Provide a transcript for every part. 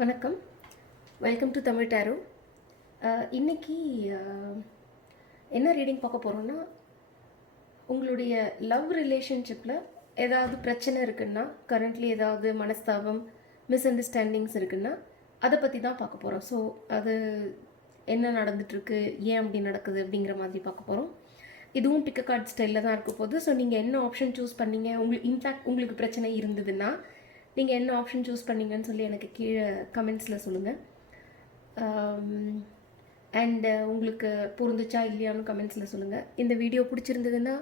வணக்கம். Welcome to Tamil tarot. இன்னைக்கு என்ன ரீடிங் பார்க்க போகிறோன்னா, உங்களுடைய லவ் ரிலேஷன்ஷிப்பில் ஏதாவது பிரச்சனை இருக்குன்னா, கரண்ட்லி ஏதாவது மனஸ்தாபம், மிஸ் அண்டர்ஸ்டாண்டிங்ஸ் இருக்குன்னா, அதை பற்றி தான் பார்க்க போகிறோம். ஸோ அது என்ன நடந்துட்டுருக்கு, ஏன் அப்படி நடக்குது அப்படிங்கிற மாதிரி பார்க்க போகிறோம். இதுவும் பிக்க கார்ட் ஸ்டைலில் தான் இருக்க போகுது. ஸோ நீங்கள் என்ன ஆப்ஷன் சூஸ் பண்ணீங்க, இன்ஃபேக்ட் உங்களுக்கு பிரச்சனை இருந்ததுன்னா நீங்கள் என்ன ஆப்ஷன் சூஸ் பண்ணீங்கன்னு சொல்லி எனக்கு கீழே கமெண்ட்ஸில் சொல்லுங்கள். அண்டு உங்களுக்கு பொருந்துச்சா இல்லையான்னு கமெண்ட்ஸில் சொல்லுங்கள். இந்த வீடியோ பிடிச்சிருந்ததுன்னா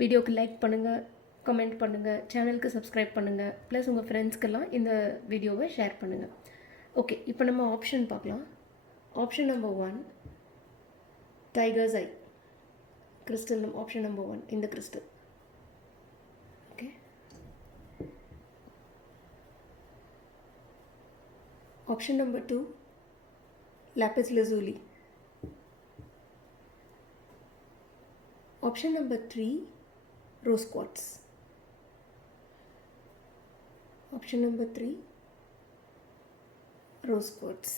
வீடியோக்கு லைக் பண்ணுங்கள், கமெண்ட் பண்ணுங்கள், சேனலுக்கு சப்ஸ்கிரைப் பண்ணுங்கள், ப்ளஸ் உங்கள் ஃப்ரெண்ட்ஸ்க்கெல்லாம் இந்த வீடியோவை ஷேர் பண்ணுங்கள். ஓகே, இப்போ நம்ம ஆப்ஷன் பார்க்கலாம். ஆப்ஷன் நம்பர் 1, டைகர்ஸ் ஐ கிறிஸ்டல். ஆப்ஷன் நம்பர் 1 இந்த crystal. Okay, option number 2, lapis lazuli. Option number 3, rose quartz. Option number 3, rose quartz.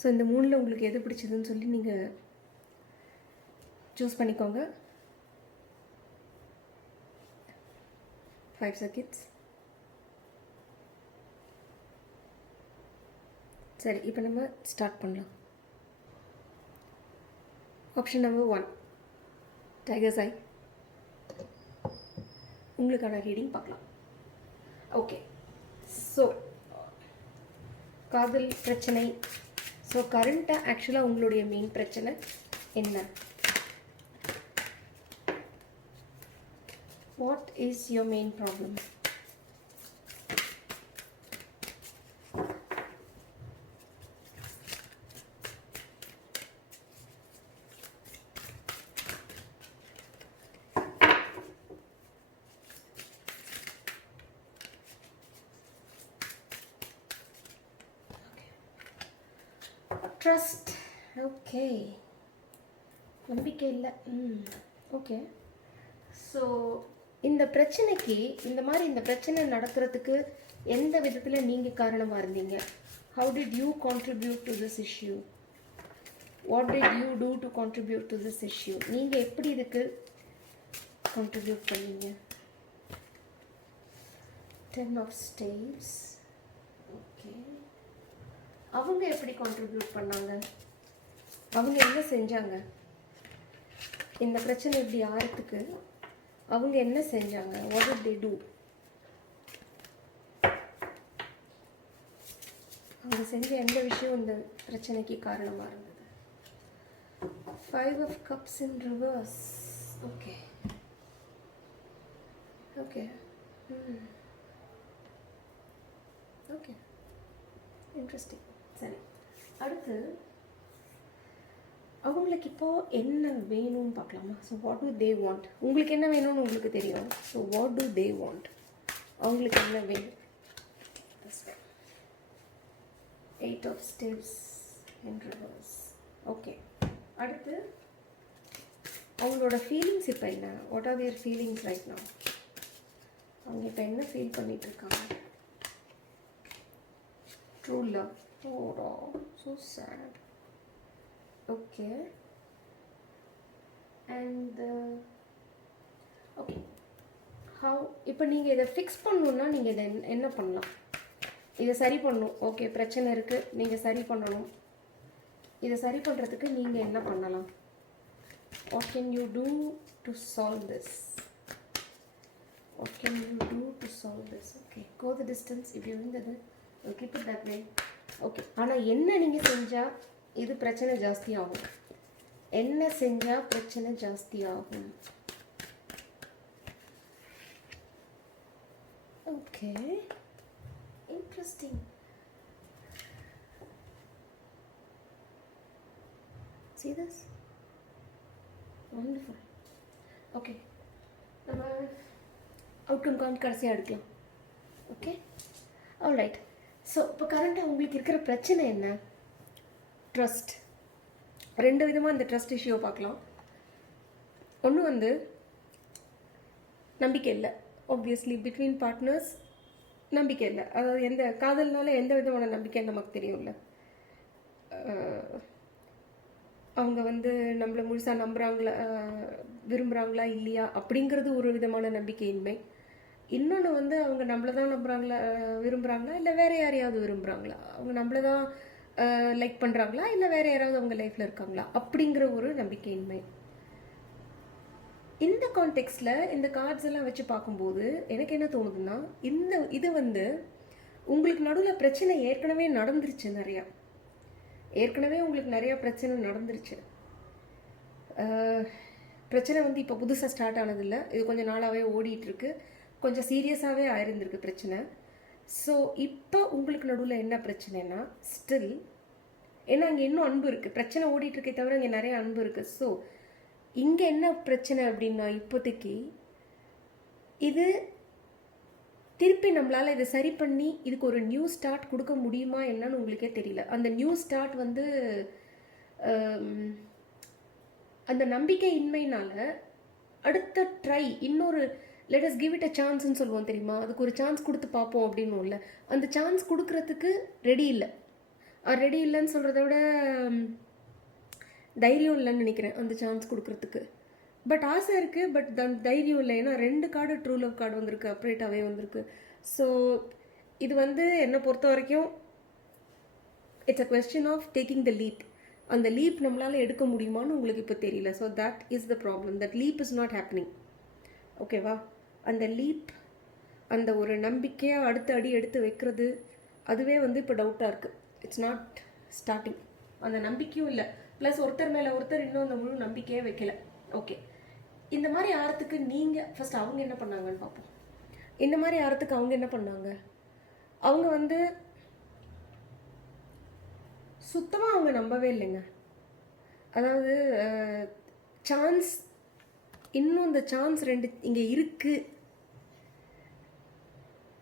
So இந்த மூணில் உங்களுக்கு எது பிடிச்சதுன்னு சொல்லி நீங்கள் சூஸ் பண்ணிக்கோங்க. 5 seconds. சரி, இப்போ நம்ம ஸ்டார்ட் பண்ணலாம். ஆப்ஷன் நம்பர் 1, டைகர்ஸ் ஐ. உங்களுக்கான ரீடிங் பார்க்கலாம். ஓகே, ஸோ காதல் பிரச்சனை. ஸோ கரண்ட்டாக ஆக்சுவலாக உங்களுடைய மெயின் பிரச்சனை என்ன? What is your main problem? Trust. Okay, நம்பிக்கை இல்லை. ஓகே, ஸோ இந்த பிரச்சனைக்கு இந்த பிரச்சனை நடக்கிறதுக்கு எந்த விதத்தில் நீங்கள் காரணமாக இருந்தீங்க? How did you contribute to this issue? What did you do to contribute to this issue? நீங்கள் எப்படி இதுக்கு கான்ட்ரிபியூட் பண்ணீங்க? 10 of Staves. ஓகே, அவங்க எப்படி கான்ட்ரிபியூட் பண்ணாங்க? அவங்க என்ன செஞ்சாங்க? இந்த பிரச்சனை இப்படி ஆகிறதுக்கு அவங்க என்ன செஞ்சாங்க? What did they do? அவங்க செஞ்ச எந்த விஷயம் இந்த பிரச்சனைக்கு காரணமாக இருந்தது? 5 of Cups in reverse. Okay okay okay, interesting. சரி, அடுத்து அவங்களுக்கு இப்போது என்ன வேணும்னு பார்க்கலாமா? So what to they want? உங்களுக்கு என்ன வேணும்னு உங்களுக்கு தெரியும். So what to they want? அவங்களுக்கு என்ன வேணும்? 8 of Staves in reverse. Okay, அடுத்து அவங்களோட ஃபீலிங்ஸ் இப்போ என்ன? What are their feelings right now? அவங்க இப்போ என்ன ஃபீல் பண்ணிகிட்ருக்காங்க? True love. Oh, so sad. Okay. And okay. How? இப்போ நீங்கள் இதை ஃபிக்ஸ் பண்ணணுன்னா நீங்கள் இதை என்ன பண்ணலாம்? இதை சரி பண்ணணும். ஓகே, பிரச்சனை இருக்குது, நீங்கள் சரி பண்ணணும். இதை சரி பண்ணுறதுக்கு நீங்கள் என்ன பண்ணலாம்? What can you do to solve this? What can you do to solve this? Okay, go the distance. இப்படி இருந்தது, keep it that way. Okay, ஆனால் என்ன நீங்கள் செஞ்சால் இது பிரச்சனை ஜாஸ்தி ஆகும்? என்ன செஞ்சால் பிரச்சனை ஜாஸ்தி ஆகும்? Okay, interesting. See this? Wonderful. Okay, நம்ம அவுட்கம் கான் கடைசியாக எடுக்கலாம். Okay, alright. ஸோ இப்போ கரண்ட்டாக உங்களுக்கு இருக்கிற பிரச்சனை என்ன? ட்ரஸ்ட். 2 விதமாக இந்த ட்ரஸ்ட் இஷ்யூவை பார்க்கலாம். ஒன்று நம்பிக்கை இல்லை. ஆப்வியஸ்லி பிட்வீன் பார்ட்னர்ஸ் நம்பிக்கை இல்லை. அதாவது எந்த காதல்னால எந்த விதமான நம்பிக்கைன்னு நமக்கு தெரியும்ல. அஹ் அவங்க வந்து நம்மளை முழுசாக நம்புகிறாங்களா, விரும்புகிறாங்களா இல்லையா அப்படிங்கிறது ஒரு விதமான நம்பிக்கையின்மை. இன்னொன்று வந்து அவங்க நம்மளை தான் நம்புகிறாங்களா, விரும்புகிறாங்களா, இல்லை வேறு யாரையாவது விரும்புகிறாங்களா, அவங்க நம்மளை தான் லைக் பண்ணுறாங்களா, இல்லை வேறு யாராவது அவங்க லைஃப்பில் இருக்காங்களா அப்படிங்கிற ஒரு நம்பிக்கையின்மை. இந்த கான்டெக்ஸ்டில் இந்த கார்ட்ஸ் எல்லாம் வச்சு பார்க்கும்போது எனக்கு என்ன தோணுதுன்னா, இது வந்து உங்களுக்கு நடுவில் பிரச்சனை ஏற்கனவே நடந்துருச்சு நிறையா. ஏற்கனவே உங்களுக்கு நிறையா பிரச்சனை நடந்துருச்சு. பிரச்சனை வந்து இப்போ புதுசாக ஸ்டார்ட் ஆனதில்லை, இது கொஞ்சம் நாளாகவே ஓடிட்டுருக்கு, கொஞ்சம் சீரியஸாகவே ஆயிருந்திருக்கு பிரச்சனை. ஸோ இப்போ உங்களுக்கு நடுவில் என்ன பிரச்சனைனா, ஸ்டில் ஏன்னா அங்கே இன்னும் அன்பு இருக்குது, பிரச்சனை ஓடிட்டுருக்கே தவிர இங்கே நிறைய அன்பு இருக்குது. ஸோ இங்கே என்ன பிரச்சனை அப்படின்னா, இப்போதைக்கு இது திருப்பி நம்மளால் இதை சரி பண்ணி இதுக்கு ஒரு நியூ ஸ்டார்ட் கொடுக்க முடியுமா என்னன்னு உங்களுக்கே தெரியல. அந்த நியூ ஸ்டார்ட் வந்து அந்த நம்பிக்கை இன்மையினால அடுத்த ட்ரை, இன்னொரு let us give it a சான்ஸ்ன்னு சொல்லுவோம் தெரியுமா, அதுக்கு ஒரு சான்ஸ் கொடுத்து பார்ப்போம் அப்படின்னு இல்லை. அந்த சான்ஸ் கொடுக்கறதுக்கு ரெடி இல்லை. ரெடி இல்லைன்னு சொல்கிறத விட தைரியம் இல்லைன்னு நினைக்கிறேன் அந்த சான்ஸ் கொடுக்கறதுக்கு. பட் ஆசை இருக்குது, பட் தைரியம் இல்லை. ஏன்னா 2 கார்டு ட்ரூ லவ் கார்டு வந்திருக்கு, அப்ரேட்டாகவே வந்திருக்கு. ஸோ இது வந்து என்னை பொறுத்த வரைக்கும் it's a question of taking the leap. அந்த லீப் நம்மளால் எடுக்க முடியுமான்னு உங்களுக்கு இப்போ தெரியல. So that is the problem, that leap is not happening. ஓகேவா? அந்த லீப், அந்த ஒரு நம்பிக்கையாக அடுத்த அடி எடுத்து வைக்கிறது, அதுவே வந்து இப்போ டவுட்டாக இருக்குது. It's not starting. அந்த நம்பிக்கையும் இல்லை, ப்ளஸ் ஒருத்தர் மேலே ஒருத்தர் இன்னும் அந்த முழு நம்பிக்கையே வைக்கல. ஓகே, இந்த மாதிரி ஆறத்துக்கு நீங்கள் ஃபஸ்ட் அவங்க என்ன பண்ணாங்கன்னு பார்ப்போம். இந்த மாதிரி ஆறத்துக்கு அவங்க என்ன பண்ணாங்க, அவங்க வந்து சுத்தமாக அவங்க நம்பவே இல்லைங்க. அதாவது சான்ஸ், இன்னும் இந்த சான்ஸ் 2 இங்கே இருக்குது,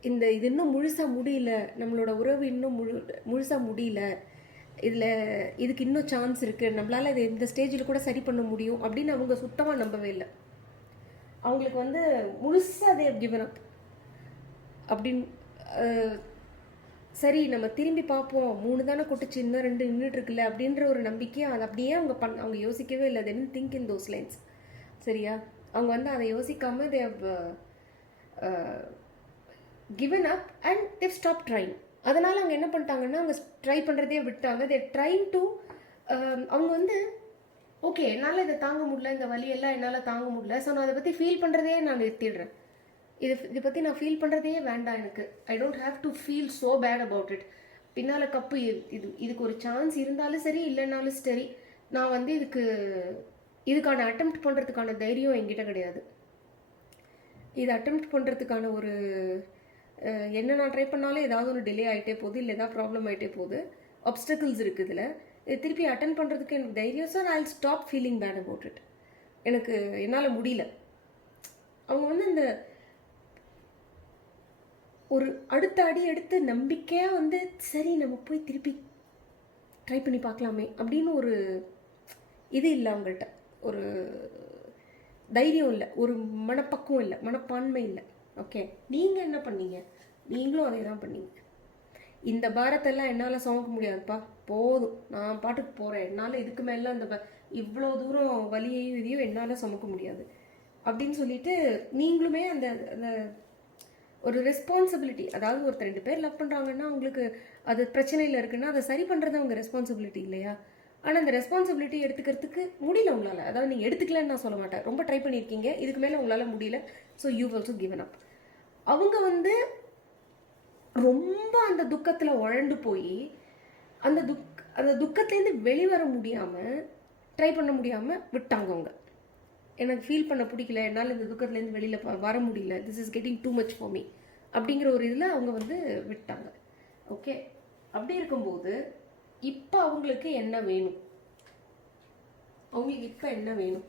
இது இன்னும் முழுசாக முடியல, நம்மளோட உறவு இன்னும் முழுசாக முடியல, இதுக்கு இன்னும் சான்ஸ் இருக்குது, நம்மளால் இது இந்த ஸ்டேஜில் கூட சரி பண்ண முடியும் அப்படின்னு அவங்க சுத்தமாக நம்பவே இல்லை. அவங்களுக்கு வந்து முழுசாக அதே கிவன் அப் அப்படின்னு, சரி நம்ம திரும்பி பார்ப்போம், 3 தானே கொட்டுச்சு, இன்னும் 2 நின்றுட்டு இருக்குல்ல அப்படின்ற ஒரு நம்பிக்கையை அது அப்படியே அவங்க யோசிக்கவே இல்லை. Then think in those lines. சரியா? அவங்க வந்து அதை யோசிக்காமல் they have given up and they've stopped trying. அதனால் அவங்க என்ன பண்ணிட்டாங்கன்னா, அவங்க ட்ரை பண்ணுறதே விட்டாங்க. தே ட்ரைங் டு, அவங்க வந்து ஓகே என்னால் இதை தாங்க முடியல, இந்த வலியெல்லாம் என்னால் தாங்க முடியல, ஸோ நான் அதை பற்றி ஃபீல் பண்ணுறதே நான் நிறுத்திடுறேன். இதை பற்றி நான் ஃபீல் பண்ணுறதே வேண்டாம் எனக்கு. I don't have to feel so bad about it. பின்னால் கப்பு இதுக்கு ஒரு சான்ஸ் இருந்தாலும் சரி, இல்லைனாலும் சரி, நான் வந்து இதுக்கான அட்டெம்ப்ட் பண்ணுறதுக்கான தைரியம் என்கிட்ட கிடையாது. இது அட்டெம்ப்ட் பண்ணுறதுக்கான ஒரு என்ன நான் ட்ரை பண்ணாலும் ஏதாவது ஒரு டிலே ஆகிட்டே போகுது, இல்லை ஏதாவது ப்ராப்ளம் ஆகிட்டே போகுது, ஆப்ஸ்டக்கிள்ஸ் இருக்குது இதில். இது திருப்பி அட்டன் பண்ணுறதுக்கு எனக்கு தைரியம். So I stop feeling bad about it. என்னால் முடியல. அவங்க வந்து இந்த ஒரு அடுத்த அடி எடுத்து நம்பிக்கையாக வந்து சரி நம்ம போய் திருப்பி ட்ரை பண்ணி பார்க்கலாமே அப்படின்னு ஒரு இது இல்லை அவங்கள்ட்ட. ஒரு தைரியம் இல்லை, ஒரு மனப்பக்குவம் இல்லை, மனப்பான்மை இல்லை. ஓகே, நீங்கள் என்ன பண்ணீங்க? நீங்களும் அதே தான் பண்ணீங்க. இந்த பாரத்தெல்லாம் என்னால் சுமக்க முடியாதுப்பா, போதும், நான் பாட்டுக்கு போகிறேன், என்னால் இதுக்கு மேலே இவ்வளோ தூரம் வலியையும் இதையும் என்னால் சுமக்க முடியாது அப்படின்னு சொல்லிட்டு நீங்களுமே அந்த ஒரு ரெஸ்பான்சிபிலிட்டி, அதாவது ஒருத்தர் 2 பேர் லவ் பண்ணுறாங்கன்னா அவங்களுக்கு அது பிரச்சனையில் இருக்குன்னா அதை சரி பண்ணுறது அவங்க ரெஸ்பான்சிபிலிட்டி இல்லையா? ஆனால் அந்த ரெஸ்பான்சிபிலிட்டி எடுத்துக்கிறதுக்கு முடியல உங்களால். அதாவது நீங்கள் எடுத்துக்கலன்னு நான் சொல்ல மாட்டேன், ரொம்ப ட்ரை பண்ணியிருக்கீங்க, இதுக்கு மேலே உங்களால் முடியல, so you also given up. அவங்க வந்து ரொம்ப அந்த துக்கத்தில் உழண்டு போய் அந்த துக்கத்துலேருந்து வெளிவர முடியாமல், ட்ரை பண்ண முடியாமல் விட்டாங்க. அவங்க எனக்கு ஃபீல் பண்ண பிடிக்கல, என்னால் இந்த துக்கத்துலேருந்து வெளியில் வர முடியல, this is getting too much for me அப்படிங்கிற ஒரு இதில் அவங்க வந்து விட்டாங்க. ஓகே, அப்படி இருக்கும்போது இப்போ அவங்களுக்கு என்ன வேணும்? அவங்களுக்கு இப்போ என்ன வேணும்?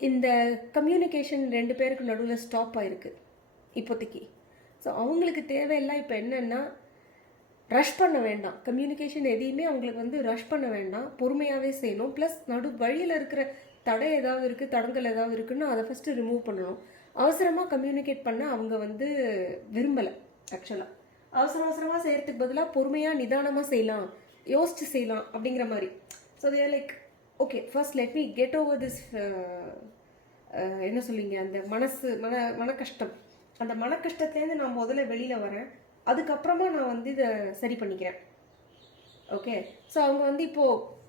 இந்த கம்யூனிகேஷன் 2 பேருக்கு நடுவில் ஸ்டாப் ஆகிருக்கு இப்போதைக்கு. ஸோ அவங்களுக்கு தேவையில்லை இப்போ என்னென்னா, ரஷ் பண்ண வேண்டாம். கம்யூனிகேஷன் எதையுமே அவங்களுக்கு வந்து ரஷ் பண்ண வேண்டாம், பொறுமையாகவே செய்யணும். ப்ளஸ் வழியில் இருக்கிற தடை ஏதாவது இருக்குது, தடங்கள் ஏதாவது இருக்குன்னா அதை ஃபஸ்ட்டு ரிமூவ் பண்ணணும். அவசரமாக கம்யூனிகேட் பண்ண அவங்க வந்து விரும்பலை. ஆக்சுவலாக அவசரமாக செய்கிறதுக்கு பதிலாக பொறுமையாக நிதானமாக செய்யலாம், யோசிச்சு செய்யலாம் அப்படிங்கிற மாதிரி. So they are like okay first let me get over this என்ன சொல்லுவீங்க, அந்த மன கஷ்டம். அந்த மன கஷ்டத்துலேருந்து நான் முதல்ல வெளியில் வரேன், அதுக்கப்புறமா நான் வந்து இதை சரி பண்ணிக்கிறேன். ஓகே, ஸோ அவங்க வந்து இப்போது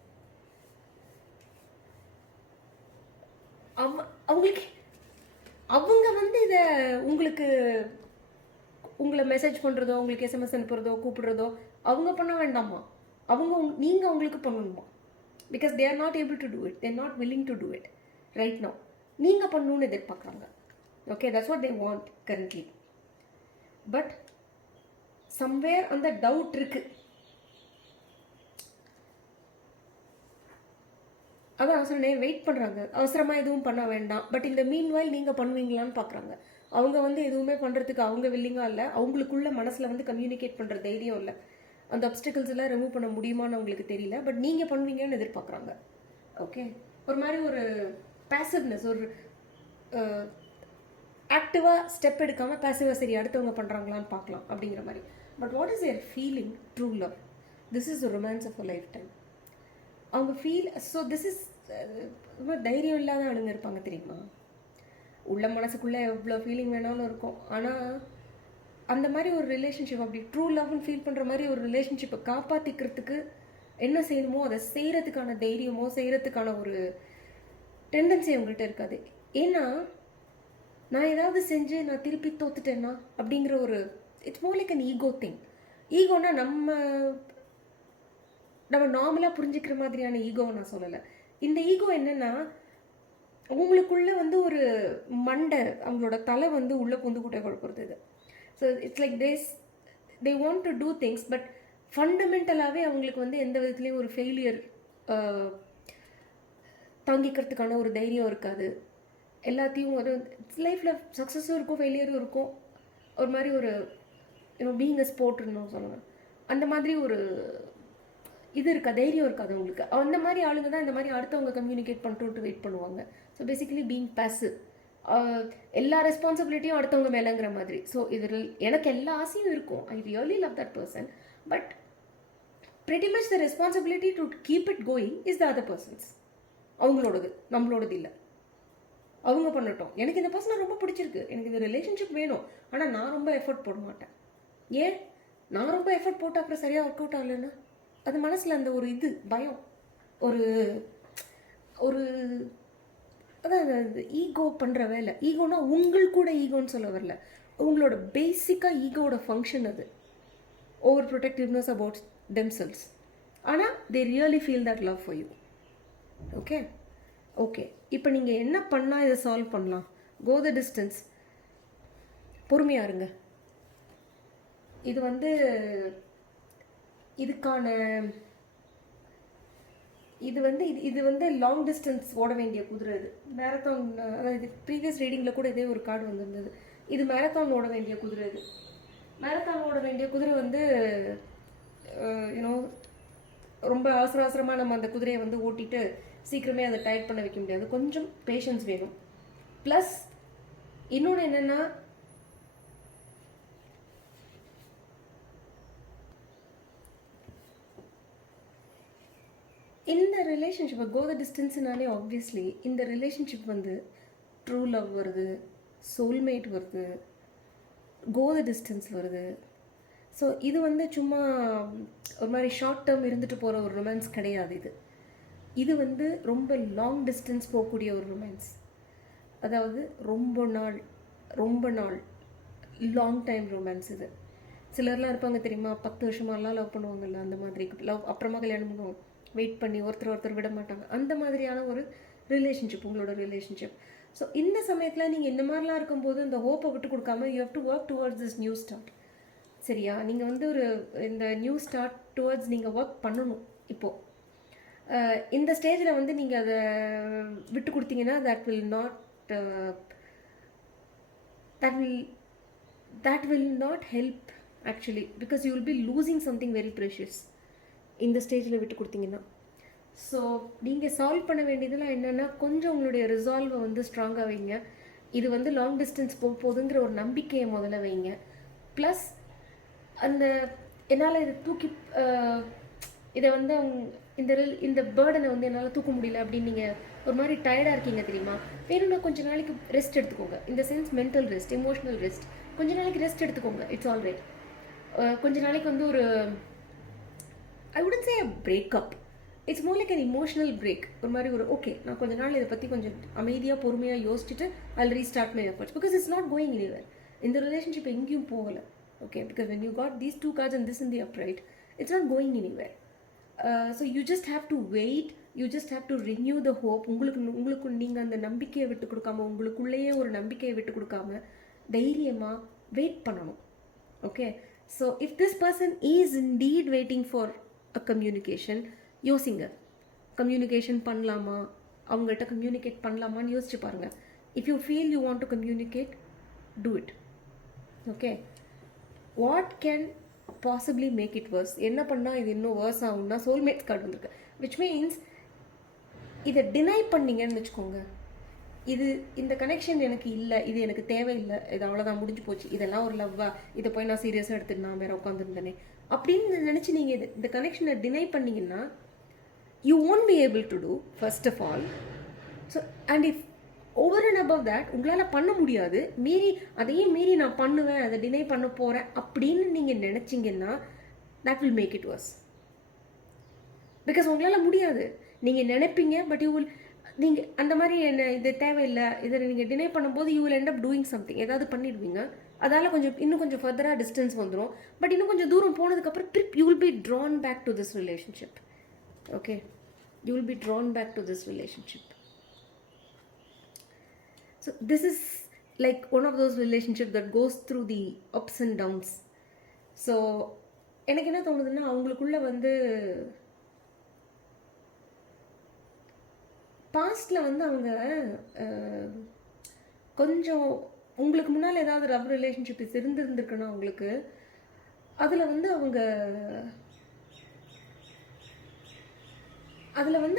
அவங்களுக்கு அவங்க வந்து இதை உங்களை மெசேஜ் பண்ணுறதோ, உங்களுக்கு எஸ்எம்எஸ் அனுப்புறதோ, கூப்பிடுறதோ அவங்க பண்ண வேண்டாமா, நீங்கள் அவங்களுக்கு பண்ணணுமா? Because they are not able to do it, they are not willing to do it right now. நீங்கள் பண்ணணும்னு எதிர்பார்க்குறாங்க. Okay, that's what they want currently. But somewhere அந்த டவுட் இருக்குது. அதான் அவசரனே வெயிட் பண்ணுறாங்க, அவசரமாக எதுவும் பண்ண வேண்டாம். பட் இந்த மீன்வாயில் நீங்கள் பண்ணுவீங்களான்னு பார்க்குறாங்க. அவங்க வந்து எதுவுமே பண்ணுறதுக்கு அவங்க வில்லிங்காக இல்லை, அவங்களுக்குள்ள மனசில் வந்து கம்யூனிகேட் பண்ணுற தைரியம் இல்லை. அந்த அப்டிக்கல்ஸ் எல்லாம் ரிமூவ் பண்ண முடியுமான்னு அவங்களுக்கு தெரியல. பட் நீங்கள் பண்ணுவீங்கன்னு எதிர்பார்க்குறாங்க. ஓகே, ஒரு மாதிரி ஒரு பேசிவ்னஸ், ஒரு ஆக்டிவாக ஸ்டெப் எடுக்காமல் பேசிவாக சரி அடுத்தவங்க பண்ணுறாங்களான்னு பார்க்கலாம் அப்படிங்கிற மாதிரி. But what is your feeling true love? This is romance of a lifetime. அவங்க ஃபீல் ஸோ திஸ் இஸ் ரொம்ப தைரியம் இல்லாத ஆளுங்க இருப்பாங்க தெரியுமா. உள்ள மனசுக்குள்ளே எவ்வளோ ஃபீலிங் வேணாலும் இருக்கும். ஆனால் அந்த மாதிரி ஒரு ரிலேஷன்ஷிப், அப்படி ட்ரூ லவ்னு ஃபீல் பண்ணுற மாதிரி ஒரு ரிலேஷன்ஷிப்பை காப்பாற்றிக்கிறதுக்கு என்ன செய்யணுமோ அதை செய்கிறதுக்கான தைரியமோ செய்கிறதுக்கான ஒரு டெண்டன்சி அவங்கள்ட்ட இருக்காது. ஏன்னா நான் ஏதாவது செஞ்சு நான் திருப்பி தோத்துட்டேன்னா அப்படிங்கிற ஒரு it's more like an ego thing. ஈகோனா நம்ம நார்மலாக புரிஞ்சுக்கிற மாதிரியான ஈகோவை நான் சொல்லலை. இந்த ஈகோ என்னென்னா அவங்களுக்குள்ளே வந்து ஒரு மண்டை, அவங்களோட தலை வந்து உள்ளே புந்து கூட்ட கொடுக்குறது இது. So it's like they want to do things, but ஃபண்டமெண்டலாகவே அவங்களுக்கு வந்து எந்த விதத்துலேயும் ஒரு ஃபெயிலியர் தாங்கிக்கிறதுக்கான ஒரு தைரியம் இருக்காது. எல்லாத்தையும் ஒரு லைஃப்பில் சக்ஸஸும் இருக்கும், ஃபெயிலியரும் இருக்கும். ஒரு மாதிரி ஒரு பீயிங் அ ஸ்போர்ட்னு சொல்லணும், அந்த மாதிரி ஒரு இது இருக்கா, தைரியம் இருக்காது அவங்களுக்கு. அந்த மாதிரி ஆளுங்க தான் இந்த மாதிரி அடுத்தவங்க கம்யூனிகேட் பண்ணிட்டு வெயிட் பண்ணுவாங்க. ஸோ பேசிக்கலி பீயிங் பேசிவ், எல்லா ரெஸ்பான்சிபிலிட்டியும் அடுத்தவங்க மேலேங்கிற மாதிரி. ஸோ இதில் எனக்கு எல்லா ஆசையும் இருக்கும், I really love that person, but pretty much the responsibility to keep it going is the other person's. அவங்களோடது, நம்மளோடது இல்லை. அவங்க பண்ணட்டும். எனக்கு இந்த பர்சனை ரொம்ப பிடிச்சிருக்கு, எனக்கு இந்த ரிலேஷன்ஷிப் வேணும், ஆனால் நான் ரொம்ப எஃபர்ட் போட மாட்டேன். ஏன் நான் ரொம்ப எஃபர்ட் போட்டால் அப்புறம் சரியாக ஒர்க் அவுட் ஆகலைன்னா அது மனசில் அந்த ஒரு இது பயம், ஒரு ஒரு அதான் அந்த ஈகோ பண்ணுற வேலை. ஈகோனா உங்கள் கூட ஈகோன்னு சொல்ல வரல, உங்களோட பேசிக்காக ஈகோட ஃபங்க்ஷன் அது. Over protectiveness about themselves. ஆனால் they really feel that love for you. Okay இப்போ நீங்கள் என்ன பண்ணால் இதை சால்வ் பண்ணலாம்? go the distance, பொறுமையாக இருங்க. இது வந்து இதுக்கான இது வந்து லாங் டிஸ்டன்ஸ் ஓட வேண்டிய குதிரை. இது மேரத்தான், அதாவது ப்ரீவியஸ் ரீடிங்கில் கூட இதே ஒரு கார்டு வந்திருந்தது. இது மேரத்தான் ஓட வேண்டிய குதிரை. இது மேரத்தான் ஓட வேண்டிய குதிரை வந்து ரொம்ப அவசரமாக நம்ம அந்த குதிரையை வந்து ஓட்டிட்டு சீக்கிரமே அதை டயர்ட் பண்ண வைக்க முடியாது, கொஞ்சம் பேஷன்ஸ் வேணும். ப்ளஸ் இன்னொன்று என்னென்னா, இந்த ரிலேஷன்ஷிப்பை கோ த டிஸ்டன்ஸ்னாலே ஆப்வியஸ்லி இந்த ரிலேஷன்ஷிப் வந்து ட்ரூ லவ் வருது, சோல்மேட் வருது, கோ த டிஸ்டன்ஸ் வருது. ஸோ இது வந்து சும்மா ஒரு மாதிரி ஷார்ட் டேர்ம் இருந்துட்டு போகிற ஒரு ரொமான்ஸ் கிடையாது. இது வந்து ரொம்ப லாங் டிஸ்டன்ஸ் போகக்கூடிய ஒரு ரொமான்ஸ். அதாவது ரொம்ப நாள் லாங் டைம் ரொமான்ஸ். இது சிலர்லாம் இருப்பாங்க தெரியுமா, 10 வருஷமாலாம் லவ் பண்ணுவாங்கல்ல, அந்த மாதிரி லவ் அப்புறமா கல்யாணம் பண்ணுவாங்க, வெயிட் பண்ணி ஒருத்தர் விட மாட்டாங்க. அந்த மாதிரியான ஒரு ரிலேஷன்ஷிப் உங்களோட ரிலேஷன்ஷிப். ஸோ இந்த சமயத்தில் நீங்கள் இந்த மாதிரிலாம் இருக்கும்போது இந்த ஹோப்பை விட்டு கொடுக்காம you have to work towards this new start. சரியா? நீங்கள் வந்து இந்த நியூ ஸ்டார்ட் டுவர்ட்ஸ் நீங்கள் ஒர்க் பண்ணணும். இப்போது இந்த ஸ்டேஜில் வந்து நீங்கள் அதை விட்டு கொடுத்தீங்கன்னா that will not help actually, because you will be losing something very precious இந்த ஸ்டேஜில் விட்டு கொடுத்தீங்கன்னா. ஸோ நீங்கள் சால்வ் பண்ண வேண்டியதெல்லாம் என்னென்னா, கொஞ்சம் உங்களுடைய ரிசால்வை வந்து ஸ்ட்ராங்காக வைங்க. இது வந்து லாங் டிஸ்டன்ஸ் போக போகுதுங்கிற ஒரு நம்பிக்கையை முதல்ல வைங்க. ப்ளஸ் அந்த என்னால் இதை தூக்கி இதை வந்து இந்த பேர்டனை வந்து என்னால் தூக்க முடியல அப்படின்னு நீங்கள் ஒரு மாதிரி டயர்டாக இருக்கீங்க தெரியுமா, வேணும்னா கொஞ்சம் நாளைக்கு ரெஸ்ட் எடுத்துக்கோங்க. இந்த sense mental rest, emotional rest, கொஞ்சம் நாளைக்கு ரெஸ்ட் எடுத்துக்கோங்க. It's all right. கொஞ்ச நாளைக்கு வந்து ஒரு ஐ wouldn't say breakup, it's more like an emotional break. ஒரு மாதிரி ஒரு ஓகே, நான் கொஞ்ச நாள் இதை பற்றி கொஞ்சம் அமைதியாக பொறுமையாக யோசிச்சுட்டு I restart my efforts because it's not going anywhere. இந்த ரிலேஷன்ஷிப் எங்கேயும் போகலை. Okay, because when you got these two cards and this in the upright, it's not going anywhere. So you just have to wait, you just have to renew the hope. உங்களுக்கு நீங்கள் அந்த நம்பிக்கையை விட்டு கொடுக்காம, உங்களுக்குள்ளேயே ஒரு நம்பிக்கையை விட்டு கொடுக்காம தைரியமாக வெயிட் பண்ணணும். Okay, so if this person is indeed waiting for a communication, யோசிங்க. கம்யூனிகேஷன் பண்ணலாமா, அவங்கள்ட்ட கம்யூனிகேட் பண்ணலாமான்னு யோசிச்சு பாருங்கள். If you feel you want to communicate, do it. Okay, what can possibly make it worse? என்ன பண்ணால் இது இன்னும் வேர்ஸ் ஆகும்னா சோல்மேட்ஸ் கார்டு வந்துருக்கு. விச் மீன்ஸ் இதை டினை பண்ணிங்கன்னு வச்சுக்கோங்க, இந்த கனெக்ஷன் எனக்கு இல்லை, இது எனக்கு தேவையில்லை, இது அவ்வளோதான், முடிஞ்சு போச்சு, இதெல்லாம் ஒரு லவ்வா, இதை போய் நான் சீரியஸாக எடுத்துட்டு நான் வேறு உட்காந்துருந்தேனே அப்படின்னு நினச்சி நீங்கள் இந்த கனெக்ஷனை டினை பண்ணிங்கன்னா you won't be able to do, first of all. So and if over and above that உங்களால் பண்ண முடியாது, அதையும் மீறி நான் பண்ணுவேன், அதை டினை பண்ண போகிறேன் அப்படின்னு நீங்கள் நினச்சிங்கன்னா that will make it worse. Because உங்களால் முடியாது. நீங்கள் நினைப்பீங்க, பட் நீங்கள் அந்த மாதிரி என்ன இது தேவையில்லை, இதை நீங்கள் டினை பண்ணும்போது you will end up doing something, ஏதாவது பண்ணிடுவீங்க. அதால் இன்னும் கொஞ்சம் ஃபர்தராக டிஸ்டன்ஸ் வந்துடும். பட் இன்னும் கொஞ்சம் தூரம் போனதுக்கப்புறம் you will be drawn back to this relationship. Okay, you will be drawn back to this relationship. So this is like one of those relationships that goes through the ups and downs. So எனக்கு என்ன தோணுதுன்னா, அவங்களுக்குள்ள வந்து பாஸ்டில் வந்து அவங்க கொஞ்சம் உங்களுக்கு முன்னால் ஏதாவது லவ் ரிலேஷன்ஷிப் இருந்திருக்குன்னா அவங்களுக்கு அதில் வந்து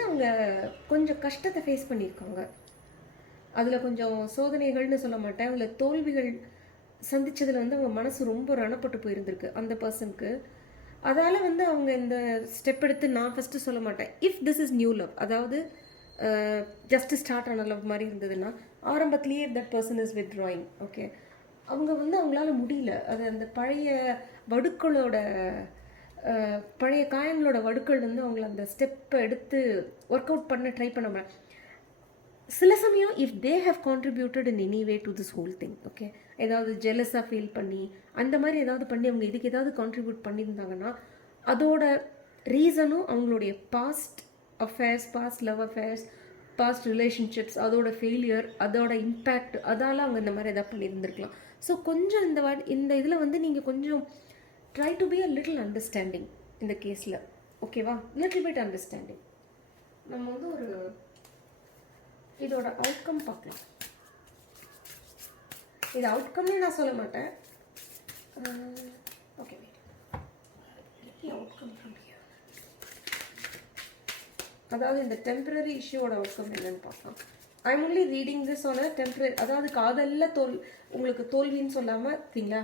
அவங்க கொஞ்சம் கஷ்டத்தை ஃபேஸ் பண்ணியிருக்காங்க. அதில் கொஞ்சம் சோதனைகள்னு சொல்ல மாட்டேன், அதில் தோல்விகள் சந்தித்ததில் வந்து அவங்க மனசு ரொம்ப ரணப்பட்டு போயிருந்திருக்கு அந்த பர்சனுக்கு. அதால் வந்து அவங்க இந்த ஸ்டெப் எடுத்து, நான் ஃபஸ்ட்டு சொல்ல மாட்டேன் if this is new love, அதாவது ஜஸ்ட் ஸ்டார்ட் ஆன லவ் மாதிரி இருந்ததுன்னா ஆரம்பத்துலேயே that person is withdrawing. Okay, அவங்க வந்து அவங்களால முடியல, அது அந்த பழைய வடுக்களோட பழைய காயங்களோட வடுக்கள் வந்து அவங்கள அந்த ஸ்டெப்பை எடுத்து ஒர்க் அவுட் பண்ண ட்ரை பண்ண சில சமயம் if they have contributed in any way to this whole thing, okay, ஏதாவது ஜெலஸாக ஃபீல் பண்ணி அந்த மாதிரி ஏதாவது பண்ணி அவங்க இதுக்கு ஏதாவது கான்ட்ரிபியூட் பண்ணியிருந்தாங்கன்னா அதோட ரீசனும் அவங்களுடைய past affairs, past love affairs, past relationships, அதோட ஃபெயிலியர், அதோட இம்பேக்ட், அதால் அவங்க இந்த மாதிரி எதாவது பண்ணியிருந்துருக்கலாம். ஸோ கொஞ்சம் இந்த இதில் வந்து நீங்கள் கொஞ்சம் try to be a little understanding இந்த கேஸில். ஓகேவா, லிட்டில் பிட் அண்டர்ஸ்டாண்டிங். நம்ம வந்து ஒரு இதோட அவுட்கம் பார்க்கலாம். இது அவுட்கம்னே நான் சொல்ல மாட்டேன். ஓகே, அவுட்கம் அதாவது இந்த டெம்பரரி இஷ்யூவோட அவுட்கம் என்னன்னு பார்க்கலாம். I am only reading this on a temporary, அதாவது காதலில் உங்களுக்கு தோல்வின்னு சொல்லாமல் சரிங்களா,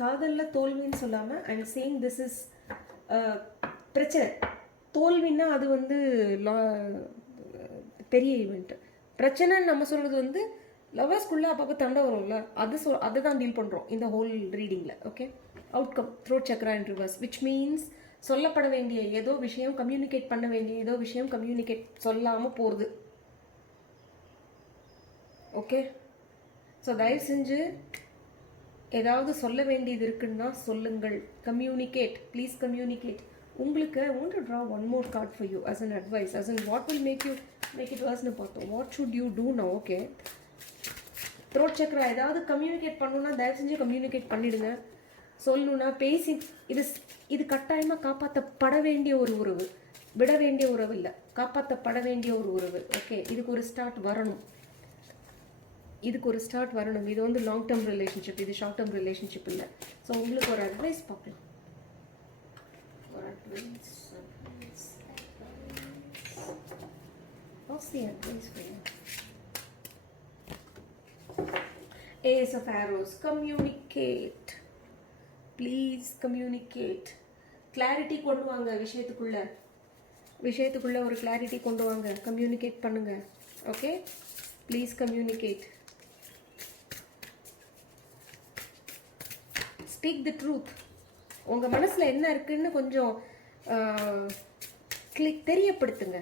காதலில் தோல்வின்னு சொல்லாமல் I am saying this is பிரச்சனை. தோல்வின்னா அது வந்து பெரிய ஈவெண்ட்டு. பிரச்சனைன்னு நம்ம சொல்கிறது வந்து லவர்ஸ்குள்ளே அப்பப்போ தண்டை வரும்ல, அதை தான் டீல் பண்ணுறோம் இந்த ஹோல் ரீடிங்கில். Okay, outcome throat chakra in reverse, which means சொல்லப்பட வேண்டிய ஏதோ விஷயம், கம்யூனிகேட் பண்ண வேண்டிய ஏதோ விஷயம் கம்யூனிகேட் சொல்லாமல் போகிறது. ஓகே, ஸோ தயவு செஞ்சு ஏதாவது சொல்ல வேண்டியது இருக்குன்னா சொல்லுங்கள். Communicate, please communicate. உங்களுக்கு I want to draw one more card for you as an advice, as an what will make it வர்ஸ்னு பார்த்தோம். What should you do now? Okay, throat chakra ஏதாவது கம்யூனிகேட் பண்ணணுன்னா தயவு செஞ்சு கம்யூனிகேட் பண்ணிவிடுங்க. சொல்லணுன்னா பேசி, இது கட்டாயமாக காப்பாற்றப்பட வேண்டிய ஒரு உறவு, விட வேண்டிய உறவு இல்லை, காப்பாற்றப்பட வேண்டிய ஒரு உறவு. ஓகே, இதுக்கு ஒரு ஸ்டார்ட் வரணும், இது வந்து லாங் டேர்ம் ரிலேஷன்ஷிப், இது ஷார்ட் டேர்ம் ரிலேஷன்ஷிப் இல்லை. ஸோ உங்களுக்கு ஒரு அட்வைஸ் பார்க்கலாம். ஒரு advice What's the advice for you? Ace of Arrows. Communicate. Please communicate. Clarity கொண்டு வாங்க விஷயத்துக்குள்ள ஒரு clarity கொண்டு வாங்க. Communicate பண்ணுங்க. Okay? Please communicate. Speak the truth. உங்க மனசுல என்ன இருக்குன்னு கொஞ்சம் தெரியப்படுத்துங்க,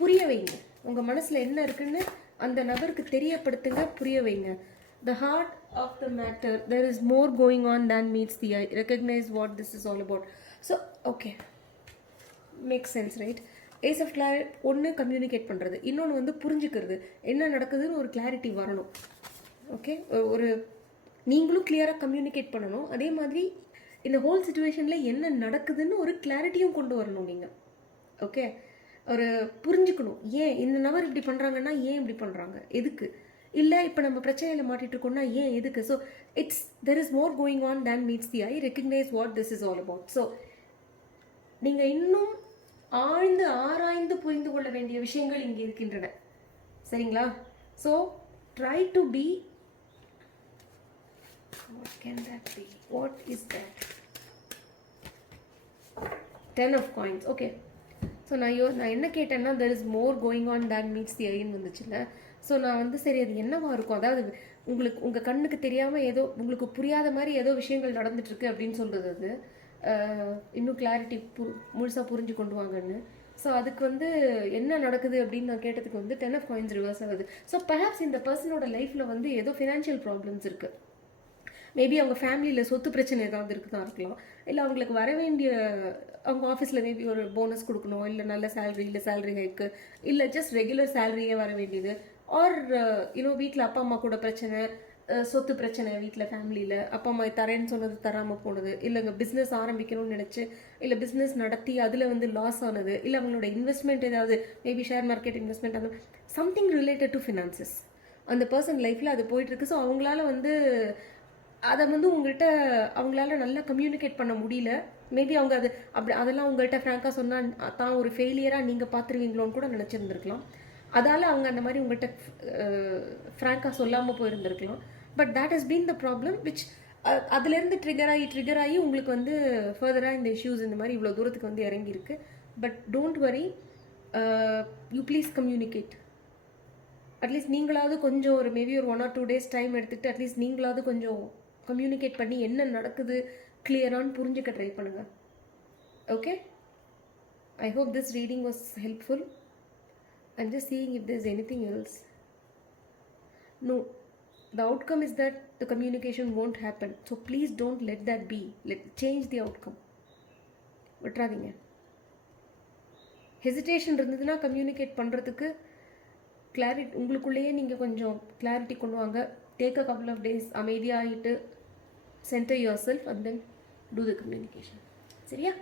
புரிய வைங்க. உங்க மனசுல என்ன இருக்குன்னு அந்த நபருக்கு தெரியப்படுத்துங்க, புரிய வைங்க. The heart of the matter, there is more going on than meets the eye. Recognize what this is all about. So, okay. Makes sense, right? Ace of clarity, ஒன்று கம்யூனிகேட் பண்ணுறது, இன்னொன்று வந்து புரிஞ்சுக்கிறது, என்ன நடக்குதுன்னு ஒரு கிளாரிட்டி வரணும். ஓகே, ஒரு நீங்களும் கிளியராக கம்யூனிகேட் பண்ணணும். அதே மாதிரி இந்த ஹோல் சுச்சுவேஷனில் என்ன நடக்குதுன்னு ஒரு கிளாரிட்டியும் கொண்டு வரணும் நீங்கள். ஓகே, ஒரு புரிஞ்சுக்கணும், ஏன் இந்த நபர் இப்படி பண்ணுறாங்கன்னா ஏன் இப்படி பண்ணுறாங்க, எதுக்கு, இல்லை இப்போ நம்ம பிரச்சனையில் மாட்டிகிட்டு இருக்கோம்னா ஏன், எதுக்கு. So there is more going on than meets the I. Recognise what this is all about. So நீங்கள் இன்னும் ஆராய்ந்து புரிந்து கொள்ள வேண்டிய விஷயங்கள் இங்கே இருக்கின்றன. சரிங்களா? So try to be. What can that be? What is that? 10 of coins. Okay. So நான் என்ன கேட்டேன்னா, there is more going on than meets the eye வந்துச்சுல்ல. ஸோ நான் வந்து சரி அது என்னவா இருக்கும், அதாவது உங்கள் கண்ணுக்கு தெரியாமல் ஏதோ உங்களுக்கு புரியாத மாதிரி ஏதோ விஷயங்கள் நடந்துட்டுருக்கு அப்படின்னு சொல்கிறது. அது இன்னும் கிளாரிட்டி முழுசாக புரிஞ்சு கொண்டு வாங்கன்னு. ஸோ அதுக்கு வந்து என்ன நடக்குது அப்படின்னு நான் கேட்டதுக்கு வந்து 10 of coins ரிவர்ஸ் ஆகுது. ஸோ பர்ஹாப்ஸ் இந்த பர்சனோட லைஃப்பில் வந்து ஏதோ ஃபினான்ஷியல் ப்ராப்ளம்ஸ் இருக்குது. மேபி அவங்க ஃபேமிலியில் சொத்து பிரச்சனை ஏதாவது இருக்குதான் இருக்கலாம், இல்லை அவங்களுக்கு வர வேண்டிய அவங்க ஆஃபீஸில் மேபி ஒரு போனஸ் கொடுக்கணும், இல்லை நல்ல சேலரி, இல்லை சேலரி ஹைக்கு, இல்லை ஜஸ்ட் ரெகுலர் சேலரியே வர வேண்டியது, ஆர் வீட்டில் அப்பா அம்மா கூட பிரச்சனை, சொத்து பிரச்சனை, வீட்டில் ஃபேமிலியில் அப்பா அம்மா தரேன்னு சொன்னது தராமல் போனது, இல்லைங்க பிஸ்னஸ் ஆரம்பிக்கணும்னு நினச்சி இல்லை பிஸ்னஸ் நடத்தி அதில் வந்து லாஸ் ஆனது, இல்லை அவங்களோட இன்வெஸ்ட்மெண்ட் ஏதாவது மேபி ஷேர் மார்க்கெட் இன்வெஸ்ட்மெண்ட், அந்த சம்திங் ரிலேட்டட் டு ஃபினான்சஸ் அந்த பர்சன் லைஃப்பில் அது போயிட்டுருக்கு. ஸோ அவங்களால வந்து அதை வந்து உங்கள்கிட்ட அவங்களால நல்லா கம்யூனிகேட் பண்ண முடியல. மேபி அவங்க அதெல்லாம் உங்கள்கிட்ட ஃப்ராங்காக சொன்னால் தான் ஒரு ஃபெயிலியராக நீங்கள் பார்த்துருவீங்களோன்னு கூட நினச்சிருந்துருக்கலாம். அதால் அவங்க அந்த மாதிரி உங்கள்கிட்ட ஃப்ராங்காக சொல்லாமல் போயிருந்துருக்கலாம். But that has been the problem which அதுலேருந்து ட்ரிகர் ஆகி உங்களுக்கு வந்து ஃபர்தராக இந்த இஷ்யூஸ் இந்த மாதிரி இவ்வளோ தூரத்துக்கு வந்து இறங்கியிருக்கு. But don't worry, you please communicate. At least நீங்களாவது கொஞ்சம் ஒரு மேபி ஒரு 1 or 2 days டைம் எடுத்துகிட்டு அட்லீஸ்ட் நீங்களாவது கொஞ்சம் கம்யூனிகேட் பண்ணி என்ன நடக்குது கிளியரானு புரிஞ்சுக்க ட்ரை பண்ணுங்கள். Okay, I hope this reading was helpful. I'm just seeing if there is anything else. No, the outcome is that the communication won't happen. So please don't let that be. Change the outcome. விட்றாதீங்க. Hesitation இருந்ததுன்னா communicate பண்ணுறதுக்கு clarity உங்களுக்குள்ளேயே நீங்கள் கொஞ்சம் clarity கொண்டு வாங்க. Take a couple of days, அமைதியாகிட்டு centre your self and then do the communication. சரியா?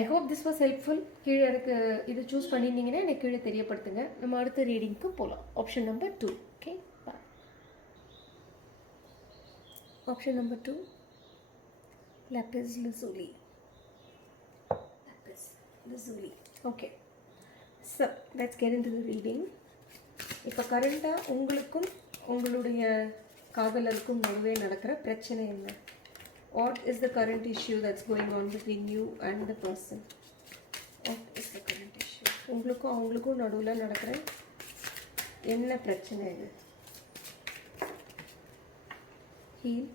I hope this was helpful. கீழே எனக்கு இது சூஸ் பண்ணியிருந்தீங்கன்னா எனக்கு கீழே தெரியப்படுத்துங்க. நம்ம அடுத்த ரீடிங்க்கு போகலாம். Option number 2. Okay, bye. Option number 2, lapis lazuli. Okay, so let's get into the reading. இப்போ கரண்டாக உங்களுக்கும் உங்களுடைய காதலருக்கும் நடுவே நடக்கிற பிரச்சனை என்ன? What is the current issue that's going on between you and the person? What is the current issue? உங்களுக்கும் அவங்களுக்கும் நடுவில் நடக்கிற என்ன பிரச்சனை இது? Heal.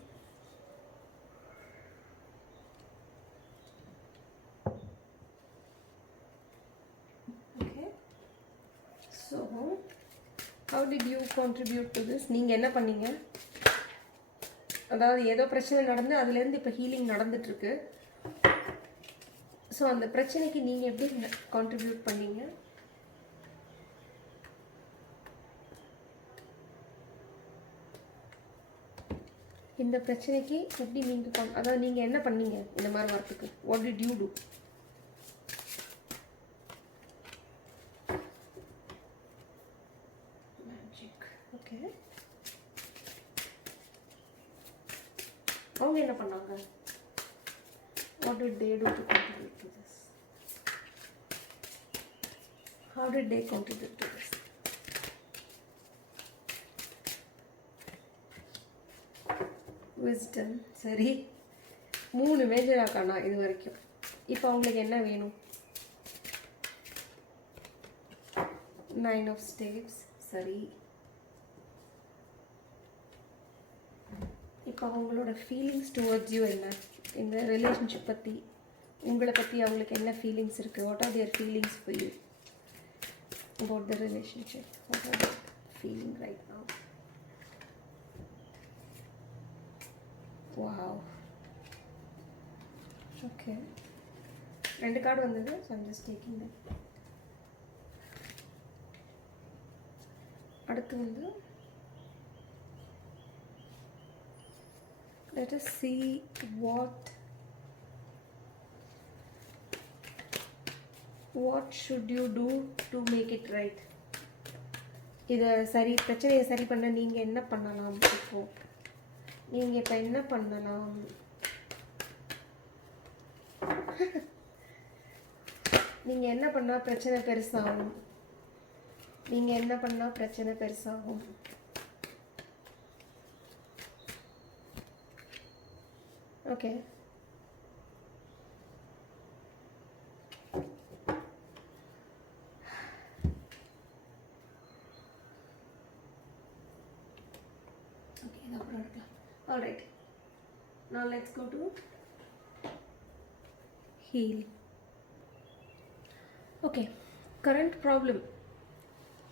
Okay, so how did you contribute to this? நீங்கள் என்ன பண்ணீங்க? அதாவது ஏதோ பிரச்சனை நடந்து அதுலேருந்து இப்போ ஹீலிங் நடந்துட்டுருக்கு. ஸோ அந்த பிரச்சனைக்கு நீங்கள் எப்படி கான்ட்ரிபியூட் பண்ணீங்க? இந்த பிரச்சனைக்கு எப்படி நீங்கள் அதாவது நீங்கள் என்ன பண்ணீங்க இந்த மாதிரி வரத்துக்கு? What did you do? Okay, அவங்க என்ன பண்ணாங்க? What did they do to contribute to this? How did they contribute to this? Wisdom. சரி, 3 மேஜர் ஆக்கானா இது வரைக்கும். இப்போ அவங்களுக்கு என்ன வேணும்? 9 ஆஃப் ஸ்டேட்ஸ். சரி, இப்போ அவங்களோட ஃபீலிங்ஸ் டுவர்ட்ஸ் யூ என்ன? இந்த ரிலேஷன்ஷிப் பற்றி, உங்களை பற்றி அவங்களுக்கு என்ன ஃபீலிங்ஸ் இருக்குது? What are their feelings for you about the relationship? What are they feeling right now? Wow. Okay. 2 card வந்தது. So I'm just taking them. அடுத்து வந்து let us see what should you do to make it right. இதை பிரச்சனையை சரி பண்ண நீங்கள் என்ன பண்ணலாம்? நீங்கள் இப்போ என்ன பண்ணலாம்? நீங்கள் என்ன பண்ணால் பிரச்சனை பெருசாகும்? நீங்கள் என்ன பண்ணால் பிரச்சனை பெருசாகும்? Okay, all right, now let's go to heal. Okay, current problem,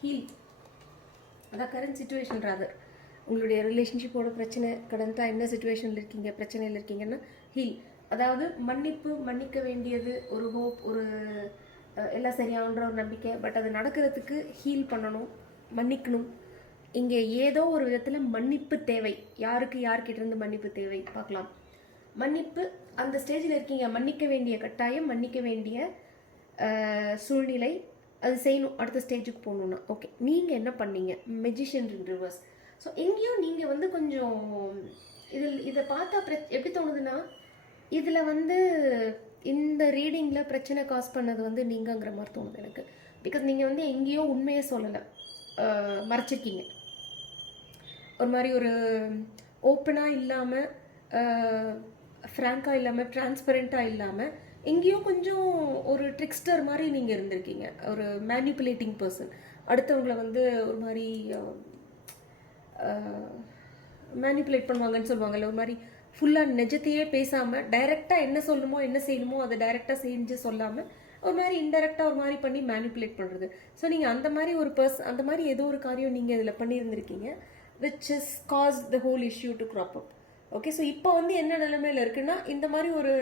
heal. அதான் current situation rather. உங்களுடைய ரிலேஷன்ஷிப்போட பிரச்சனை கடந்த என்ன சிச்சுவேஷனில் இருக்கீங்க, பிரச்சனையில் இருக்கீங்கன்னா ஹீல். அதாவது மன்னிக்க வேண்டியது ஒரு ஹோப், ஒரு எல்லாம் சரியாகுன்ற ஒரு நம்பிக்கை. பட் அது நடக்கிறதுக்கு ஹீல் பண்ணணும், மன்னிக்கணும். இங்கே ஏதோ ஒரு விதத்தில் மன்னிப்பு தேவை. யார்கிட்டேருந்து மன்னிப்பு தேவை பார்க்கலாம். மன்னிப்பு அந்த ஸ்டேஜில் இருக்கீங்க, மன்னிக்க வேண்டிய கட்டாயம், மன்னிக்க வேண்டிய சூழ்நிலை, அது செய்யணும். அடுத்த ஸ்டேஜுக்கு போகணுன்னா ஓகே, நீங்கள் என்ன பண்ணீங்க? மெஜிஷியன் இன் ரிவர்ஸ். ஸோ எங்கேயும் நீங்கள் வந்து கொஞ்சம் இதை பார்த்தா எப்படி தோணுதுன்னா, இதில் வந்து இந்த ரீடிங்கில் பிரச்சனை காஸ் பண்ணது வந்து நீங்கங்கிற மாதிரி தோணுது எனக்கு. பிகாஸ் நீங்கள் வந்து எங்கேயோ உண்மையை சொல்லலை, மறைச்சிருக்கீங்க. ஒரு மாதிரி ஒரு ஓப்பனாக இல்லாமல், ஃப்ராங்காக இல்லாமல், டிரான்ஸ்பரண்ட்டாக இல்லாமல், எங்கேயோ கொஞ்சம் ஒரு ட்ரிக்ஸ்டர் மாதிரி நீங்கள் இருந்திருக்கீங்க. ஒரு மேனிப்புலேட்டிங் பர்சன். அடுத்தவங்களை வந்து ஒரு மாதிரி மேனிப்புலேட் பண்ணுவாங்கன்னு சொல்லுவாங்கல்ல, ஒரு மாதிரி ஃபுல்லாக நிஜத்தையே பேசாமல் டைரெக்டாக என்ன சொல்லணுமோ என்ன செய்யணுமோ அதை டைரெக்டாக செஞ்சு சொல்லாமல் ஒரு மாதிரி இன்டெரக்டாக ஒரு மாதிரி பண்ணி மேனிப்புலேட் பண்ணுறது. ஸோ நீங்கள் அந்த மாதிரி ஒரு அந்த மாதிரி ஏதோ ஒரு காரியம் நீங்கள் இதில் பண்ணியிருந்திருக்கீங்க, which has caused the whole issue to crop up. Okay, so இப்போ வந்து என்ன நிலைமையில் இருக்குன்னா, இந்த மாதிரி ஒரு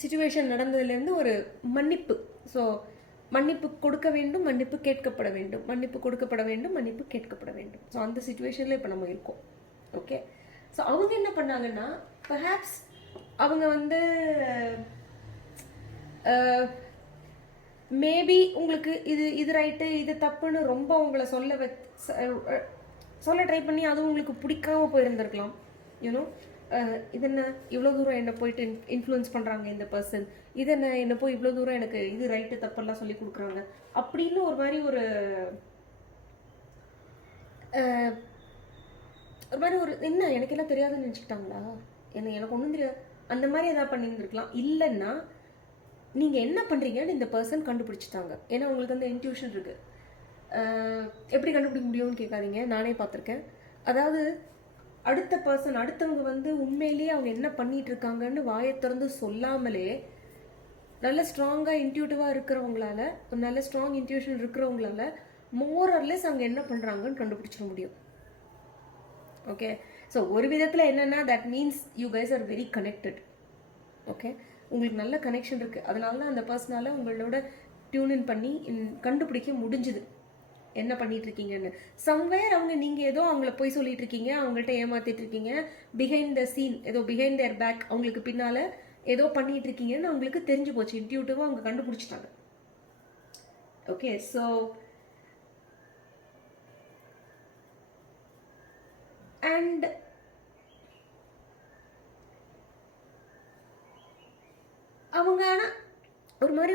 சிச்சுவேஷன் நடந்ததுலேருந்து ஒரு மன்னிப்பு. ஸோ மன்னிப்பு கொடுக்க வேண்டும், மன்னிப்பு கேட்கப்பட வேண்டும், மன்னிப்பு கொடுக்கப்பட வேண்டும், மன்னிப்பு கேட்கப்பட வேண்டும். ஸோ அந்த சிச்சுவேஷனில் இப்போ நம்ம இருக்கோம். ஓகே, ஸோ அவங்க என்ன பண்ணாங்கன்னா, பர்ஹாப்ஸ் அவங்க வந்து மேபி உங்களுக்கு இது ரைட்டு இது தப்புன்னு ரொம்ப உங்களை சொல்ல ட்ரை பண்ணி அது உங்களுக்கு பிடிக்காம போயிருந்திருக்கலாம். யூனோ, இது என்ன இவ்வளோ தூரம் என்னை போயிட்டு இன்ஃப்ளூயன்ஸ் பண்ணுறாங்க இந்த பர்சன், இது என்னை போய் இவ்வளோ தூரம் எனக்கு இது ரைட்டு தப்பெல்லாம் சொல்லி கொடுக்குறாங்க அப்படின்னு ஒரு மாதிரி ஒரு என்ன எனக்கு எல்லாம் தெரியாதுன்னு நினச்சிக்கிட்டாங்களா, எனக்கு ஒன்றும் தெரியாது அந்த மாதிரி எதாவது பண்ணியிருந்துருக்கலாம். இல்லைன்னா நீங்கள் என்ன பண்ணுறீங்கன்னு இந்த பர்சன் கண்டுபிடிச்சிட்டாங்க. ஏன்னா உங்களுக்கு அந்த இன்ட்யூஷன் இருக்குது. எப்படி கண்டுபிடிக்க முடியும்னு கேட்காதீங்க, நானே பார்த்துருக்கேன். அதாவது அடுத்தவங்க வந்து உண்மையிலேயே அவங்க என்ன பண்ணிட்டு இருக்காங்கன்னு வாயை திறந்து சொல்லாமலே நல்ல ஸ்ட்ராங்காக இன்ட்யூட்டிவாக இருக்கிறவங்களால, ஒரு நல்ல ஸ்ட்ராங் இன்ட்யூஷன் இருக்கிறவங்களால மோர் ஆர்லெஸ் அவங்க என்ன பண்ணுறாங்கன்னு கண்டுபிடிச்சிட முடியும். ஓகே, ஸோ ஒரு விதத்தில் என்னென்னா that means you guys are very connected. Okay, உங்களுக்கு நல்ல கனெக்ஷன் இருக்குது. அதனால தான் அந்த பர்சனால உங்களோட டியூன் பண்ணி கண்டுபிடிக்க முடிஞ்சுது என்ன பண்ணிட்டு இருக்கீங்கன்னு. சம்வேர் நீங்கள் ஏதோ அவங்கள போய் சொல்லிட்டு இருக்கீங்க, அவங்கள்ட்ட ஏமாத்திட்டு இருக்கீங்க, பிஹைண்ட் த சீன் ஏதோ பிஹைண்ட் தேர் பேக் அவங்களுக்கு பின்னால் ஏதோ பண்ணிட்டு இருக்கீங்கன்னு அவங்களுக்கு தெரிஞ்சு போச்சு. இன்ட்யூட்டிவாக அவங்க கண்டுபிடிச்சிட்டாங்க. ஓகே, ஸோ அண்ட் அவங்க ஆனால் ஒரு மாதிரி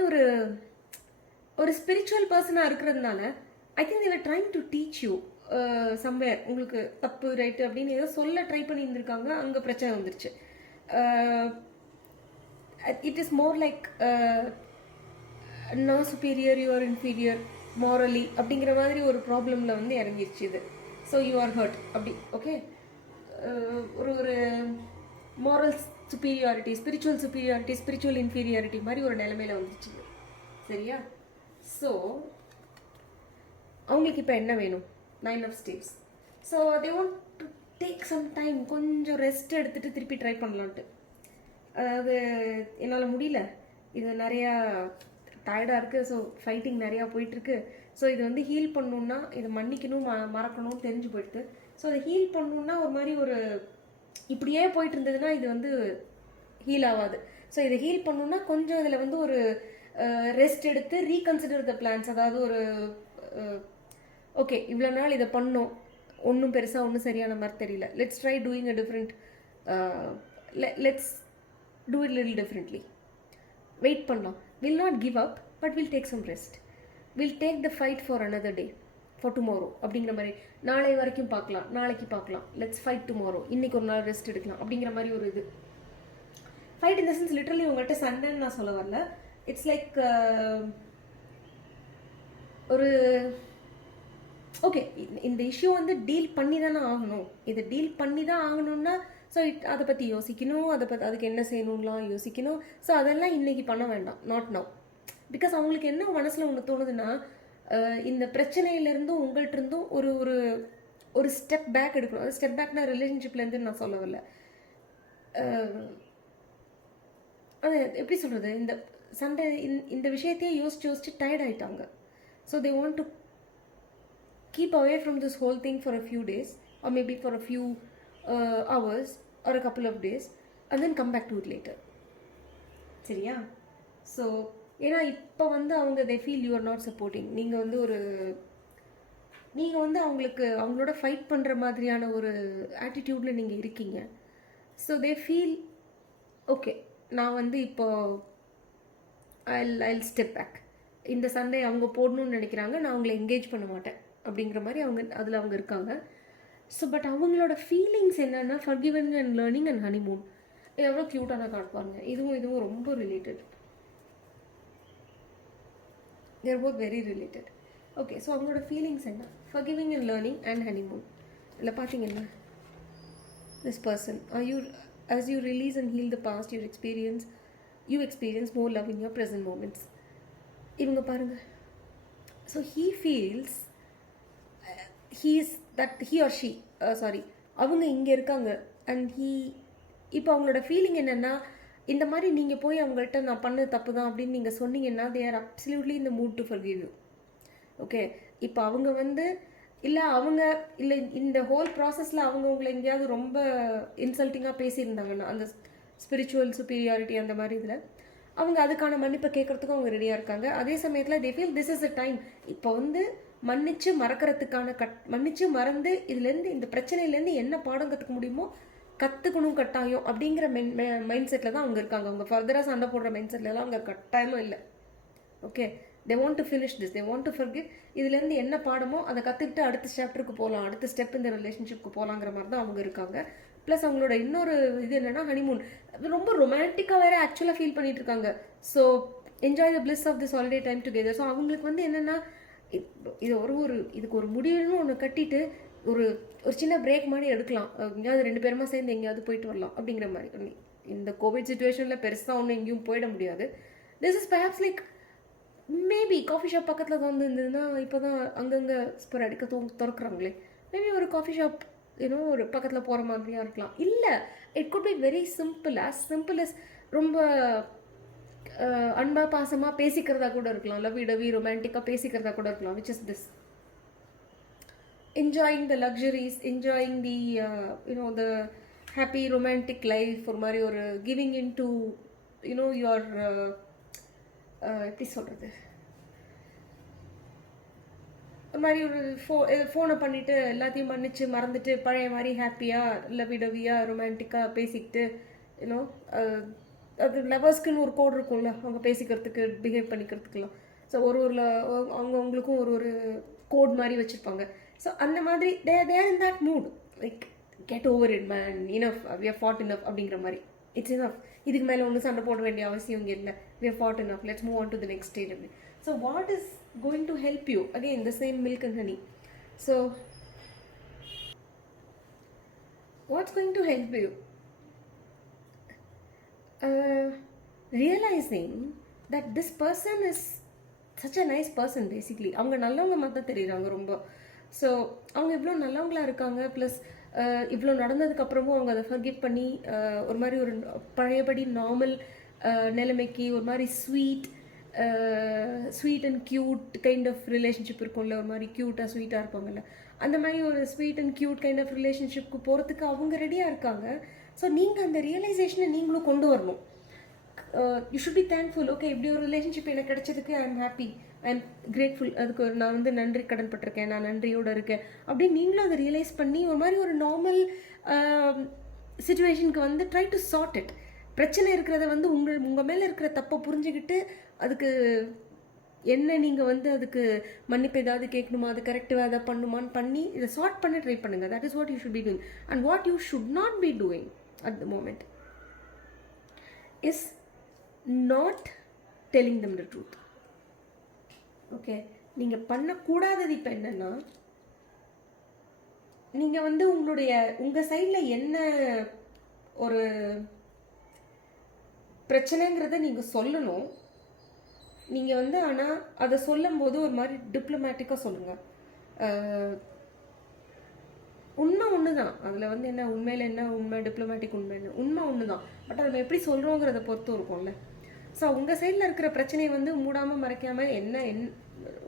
ஒரு ஸ்பிரிச்சுவல் பர்சனாக இருக்கிறதுனால I think they were trying to teach you somewhere உங்களுக்கு தப்பு ரைட்டு அப்படின்னு ஏதோ சொல்ல ட்ரை பண்ணியிருந்திருக்காங்க, அங்கே பிரச்சனை வந்துருச்சு. இட் இஸ் மோர் லைக் நான் சுப்பீரியர் யூஆர் இன்ஃபீரியர் மாரலி அப்படிங்கிற மாதிரி ஒரு ப்ராப்ளமில் வந்து இறங்கிருச்சு இது. ஸோ யூ ஆர் ஹர்ட் அப்படி. ஓகே, ஒரு ஒரு moral superiority, spiritual superiority, spiritual inferiority மாதிரி ஒரு நிலைமையில் வந்துச்சு. சரியா? ஸோ அவங்களுக்கு இப்போ என்ன வேணும்? 9 of Staves. So they want to take some time, கொஞ்சம் ரெஸ்ட் எடுத்துகிட்டு திருப்பி ட்ரை பண்ணலான்ட்டு. அதாவது என்னால் முடியல, இது நிறையா டயர்டாக இருக்குது, ஸோ ஃபைட்டிங் நிறையா போயிட்டுருக்கு. ஸோ இது வந்து ஹீல் பண்ணணுன்னா, இதை மன்னிக்கணும் மறக்கணும்னு தெரிஞ்சு போயிடுது. ஸோ அதை ஹீல் பண்ணணுன்னா ஒரு மாதிரி ஒரு இப்படியே போயிட்டு இருந்ததுன்னா இது வந்து ஹீல் ஆகாது. ஸோ இதை ஹீல் பண்ணணுன்னா கொஞ்சம் இதில் வந்து ஒரு ரெஸ்ட் எடுத்து ரீகன்சிடர் த பிளான்ஸ். அதாவது ஒரு ஓகே, இவ்வளோ நாள் இதை பண்ணோம், ஒன்றும் பெருசாக ஒன்றும் சரியான மாதிரி தெரியல, let's try doing a different, let's do it little differently. Wait பண்ணலாம், will not give up, but will take some rest, will take the fight for another day, for tomorrow அப்படிங்கிற மாதிரி. நாளை வரைக்கும் பார்க்கலாம், நாளைக்கு பார்க்கலாம், லெட்ஸ் ஃபைட் டுமாரோ, இன்றைக்கி ஒரு நாள் ரெஸ்ட் எடுக்கலாம் அப்படிங்கிற மாதிரி ஒரு இது. Fight in the sense literally உங்கள்கிட்ட சண்டைன்னு நான் சொல்ல வரல. இட்ஸ் லைக் ஒரு ஓகே, இந்த இஷ்யூ வந்து டீல் பண்ணி தானே ஆகணும், இதை டீல் பண்ணி தான் ஆகணும்னா ஸோ அதை பற்றி யோசிக்கணும், அதுக்கு என்ன செய்யணும்லாம் யோசிக்கணும். ஸோ அதெல்லாம் இன்றைக்கி பண்ண வேண்டாம், நாட் நவ். பிகாஸ் அவங்களுக்கு என்ன மனசில் ஒன்று தோணுதுன்னா, இந்த பிரச்சனையிலேருந்தும் உங்கள்கிட்ட இருந்தும் ஒரு ஒரு ஒரு ஸ்டெப் பேக் எடுக்கணும். அது ஸ்டெப் பேக்னா ரிலேஷன்ஷிப்லேருந்து நான் சொல்ல வரல. அது எப்படி சொல்கிறது, இந்த சண்டை இந்த விஷயத்தையே யோசிச்சு டயர்ட் ஆகிட்டாங்க. So they want to keep away from this whole thing for a few days, or maybe for a few hours or a couple of days, and then come back to it later. சரியா? So ஏன்னா இப்போ வந்து அவங்க they feel you are not supporting. நீங்கள் வந்து அவங்களுக்கு அவங்களோட fight பண்ணுற மாதிரியான ஒரு ஆட்டிடியூடில் நீங்கள் இருக்கீங்க. ஸோ they feel ஓகே, நான் வந்து இப்போ I'll step back. இந்த சண்டை அவங்க போடணும்னு நினைக்கிறாங்க, நான் அவங்கள என்கேஜ் பண்ண மாட்டேன் அப்படிங்கிற மாதிரி அவங்க இருக்காங்க. ஸோ பட் அவங்களோட ஃபீலிங்ஸ் என்னென்னா forgiving and learning and honeymoon எவ்வளோ க்யூட்டான காட்டுவாங்க. இதுவும் ரொம்ப related, they're both very related. Okay, so அவங்களோட ஃபீலிங்ஸ் என்ன? Forgiving and learning and honeymoon. இல்லை பார்த்தீங்கன்னா this person as you release and heal the past, you experience more love in your present moments. இவங்க பாருங்க. So he feels he or she அவங்க இங்கே இருக்காங்க and இப்போ அவங்களோட ஃபீலிங் என்னென்னா, இந்த மாதிரி நீங்கள் போய் அவங்கள்ட்ட நான் பண்ணது தப்பு தான் அப்படின்னு நீங்கள் சொன்னீங்கன்னா they are absolutely in the mood to forgive you. Okay, இப்போ அவங்க வந்து இல்லை இந்த ஹோல் ப்ராசஸில் அவங்க உங்களை எங்கேயாவது ரொம்ப இன்சல்ட்டிங்காக பேசியிருந்தாங்கன்னா, அந்த ஸ்பிரிச்சுவல் சுப்பீரியாரிட்டி அந்த மாதிரி இதில் அவங்க அதுக்கான மன்னிப்பை கேட்குறதுக்கும் அவங்க ரெடியாக இருக்காங்க. அதே சமயத்தில் they feel this is the time. இப்போ வந்து மன்னிச்சு மறக்கிறதுக்கான மன்னிச்சு மறந்து இதுலேருந்து இந்த பிரச்சனையிலேருந்து என்ன பாடம் கற்றுக்க முடியுமோ கற்றுக்கணும் கட்டாயம் அப்படிங்கிற மைண்ட் செட்டில் தான் அவங்க இருக்காங்க. அவங்க ஃபர்தராக சண்டை போடுற மைண்ட் செட்லலாம் அவங்க கட்டாயமும் இல்லை. Okay, they want to finish this, they want to forgive. இதுலேருந்து என்ன பாடமோ அதை கற்றுக்கிட்டு அடுத்த சாப்டருக்கு போகலாம், அடுத்த ஸ்டெப் இந்த ரிலேஷன்ஷிப்க்கு போகலாங்கிற மாதிரி தான் அவங்க இருக்காங்க. ப்ளஸ் அவங்களோட இன்னொரு இது என்னென்னா ஹனிமூன். ரொம்ப ரொமான்டிக்காக வேறு ஆக்சுவலாக ஃபீல் பண்ணிட்டு இருக்காங்க. So enjoy the bliss of this holiday time together. So அவங்களுக்கு வந்து என்னென்னா, இதுக்கு ஒரு முடிவுன்னு ஒன்று கட்டிட்டு ஒரு சின்ன பிரேக் மாதிரி எடுக்கலாம், எங்கேயாவது 2 பேருமா சேர்ந்து எங்கேயாவது போயிட்டு வரலாம் அப்படிங்கிற மாதிரி. இந்த கோவிட் சுச்சுவேஷனில் பெருசாக ஒன்றும் எங்கேயும் போயிட முடியாது. This is perhaps like maybe coffee shop பக்கத்தில் தான் இருந்ததுன்னா, இப்போ தான் அங்கங்கே ஸ்பொராடிக்காக திறக்கிறாங்களே, மேபி ஒரு காஃபி ஷாப் ஒரு பக்கத்தில் போகிற மாதிரியாக இருக்கலாம். இல்லை, it could be very simple as ரொம்ப அன்பா பாசமாக பேசிக்கிறதா கூட இருக்கலாம், லவ்வி டவி ரொமான்டிக்காக பேசிக்கிறதா கூட இருக்கலாம். Which is this enjoying the luxuries, enjoying the the happy romantic life, ஒரு மாதிரி ஒரு giving into your எப்படி சொல்கிறது, ஒரு மாதிரி ஒரு ஃபோனை பண்ணிவிட்டு எல்லாத்தையும் மன்னிச்சு மறந்துட்டு பழைய மாதிரி ஹாப்பியாக லவ்விடவியாக ரொமான்டிக்காக பேசிக்கிட்டு அது லவர்ஸ்க்குன்னு ஒரு கோட் இருக்கும்ல, அவங்க பேசிக்கிறதுக்கு பிஹேவ் பண்ணிக்கிறதுக்குலாம். ஸோ அவங்களுக்கும் ஒரு கோட் மாதிரி வச்சுருப்பாங்க. ஸோ அந்த மாதிரி they're in that mood like get over it man, enough, we are fat enough அப்படிங்கிற மாதிரி. இட்ஸ் இனஃப், இதுக்கு மேலே ஒன்றும் சண்டை போட வேண்டிய அவசியம் இங்கே இல்லை, we are fat enough, let's move on to the next stage அப்படி. So what is going to help you again the same milk and honey. So what's going to help you realizing that this person is such a nice person basically. அவங்க நல்லவங்க மாதிரி தான் தெரியுறாங்க ரொம்ப. So அவங்க இவ்வளோ நல்லவங்களா இருக்காங்க, ப்ளஸ் இவ்வளோ நடந்ததுக்கப்புறமும் அவங்க அதை ஃபர்கிவ் பண்ணி ஒரு மாதிரி ஒரு பழையபடி நார்மல் நிலைமைக்கு ஒரு மாதிரி sweet and cute kind of relationship இருக்கும்ல, ஒரு மாதிரி க்யூட்டாக ஸ்வீட்டாக இருப்பாங்கல்ல, அந்த மாதிரி ஒரு sweet and cute kind of ரிலேஷன்ஷிப்க்கு போகிறதுக்கு அவங்க ரெடியாக இருக்காங்க. ஸோ நீங்கள் அந்த ரியலைசேஷனை நீங்களும் கொண்டு வரணும். You should be thankful. Okay, இப்படி ஒரு ரிலேஷன்ஷிப் எனக்கு கிடைச்சதுக்கு I am happy, I am grateful, அதுக்கு ஒரு நான் வந்து நன்றி கடன் பட்டிருக்கேன், நான் நன்றியோடு இருக்கேன் அப்படின்னு நீங்களும் அதை ரியலைஸ் பண்ணி ஒரு மாதிரி ஒரு நார்மல் சுச்சுவேஷனுக்கு வந்து ட்ரை டு சார்ட் இட். பிரச்சனை இருக்கிறத வந்து உங்கள் மேலே இருக்கிற தப்பை புரிஞ்சுக்கிட்டு அதுக்கு என்ன நீங்கள் வந்து அதுக்கு மன்னிப்பு ஏதாவது கேட்கணுமா, அது கரெக்டாக அதை பண்ணுமான்னு பண்ணி இதை சார்ட் பண்ண ட்ரை பண்ணுங்கள். That is what you should be doing. And what you should not be doing at the moment is not telling them the truth. Okay, நீங்கள் பண்ணக்கூடாதது இப்போ என்னன்னா, நீங்கள் வந்து உங்கள் சைடில் என்ன ஒரு பிரச்சனைங்கிறத நீங்கள் சொல்லணும். நீங்கள் வந்து ஆனால் அதை சொல்லும்போது ஒரு மாதிரி டிப்ளமேட்டிக்காக சொல்லுங்கள். உண்மை ஒன்று தான், அதில் வந்து என்ன உண்மையில் என்ன உண்மை, டிப்ளமேட்டிக் உண்மைன்னு உண்மை ஒன்று தான். பட் அதை எப்படி சொல்கிறோங்கிறத பொறுத்து இருக்கும்ல. ஸோ உங்கள் சைடில் இருக்கிற பிரச்சனையை வந்து மூடாமல் மறைக்காமல் என்ன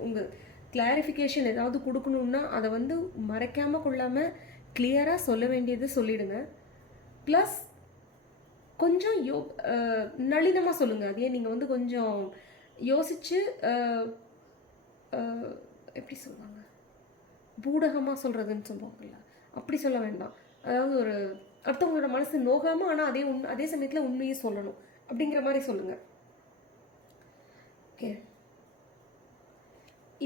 உங்கள் கிளாரிஃபிகேஷன் ஏதாவது கொடுக்கணுன்னா அதை வந்து மறைக்காமல் கொள்ளாமல் கிளியராக சொல்ல வேண்டியது சொல்லிவிடுங்க. ப்ளஸ் கொஞ்சம் நளினமாக சொல்லுங்கள். அதையே நீங்கள் வந்து கொஞ்சம் யோசித்து எப்படி சொல்லுவாங்க, பூடகமாக சொல்கிறதுன்னு சொல்லுவாங்கல்ல, அப்படி சொல்ல வேண்டாம். அதாவது ஒரு அடுத்தவங்களோட மனசு நோகாமல் ஆனால் அதே சமயத்தில் உண்மையை சொல்லணும் அப்படிங்கிற மாதிரி சொல்லுங்கள். ஓகே,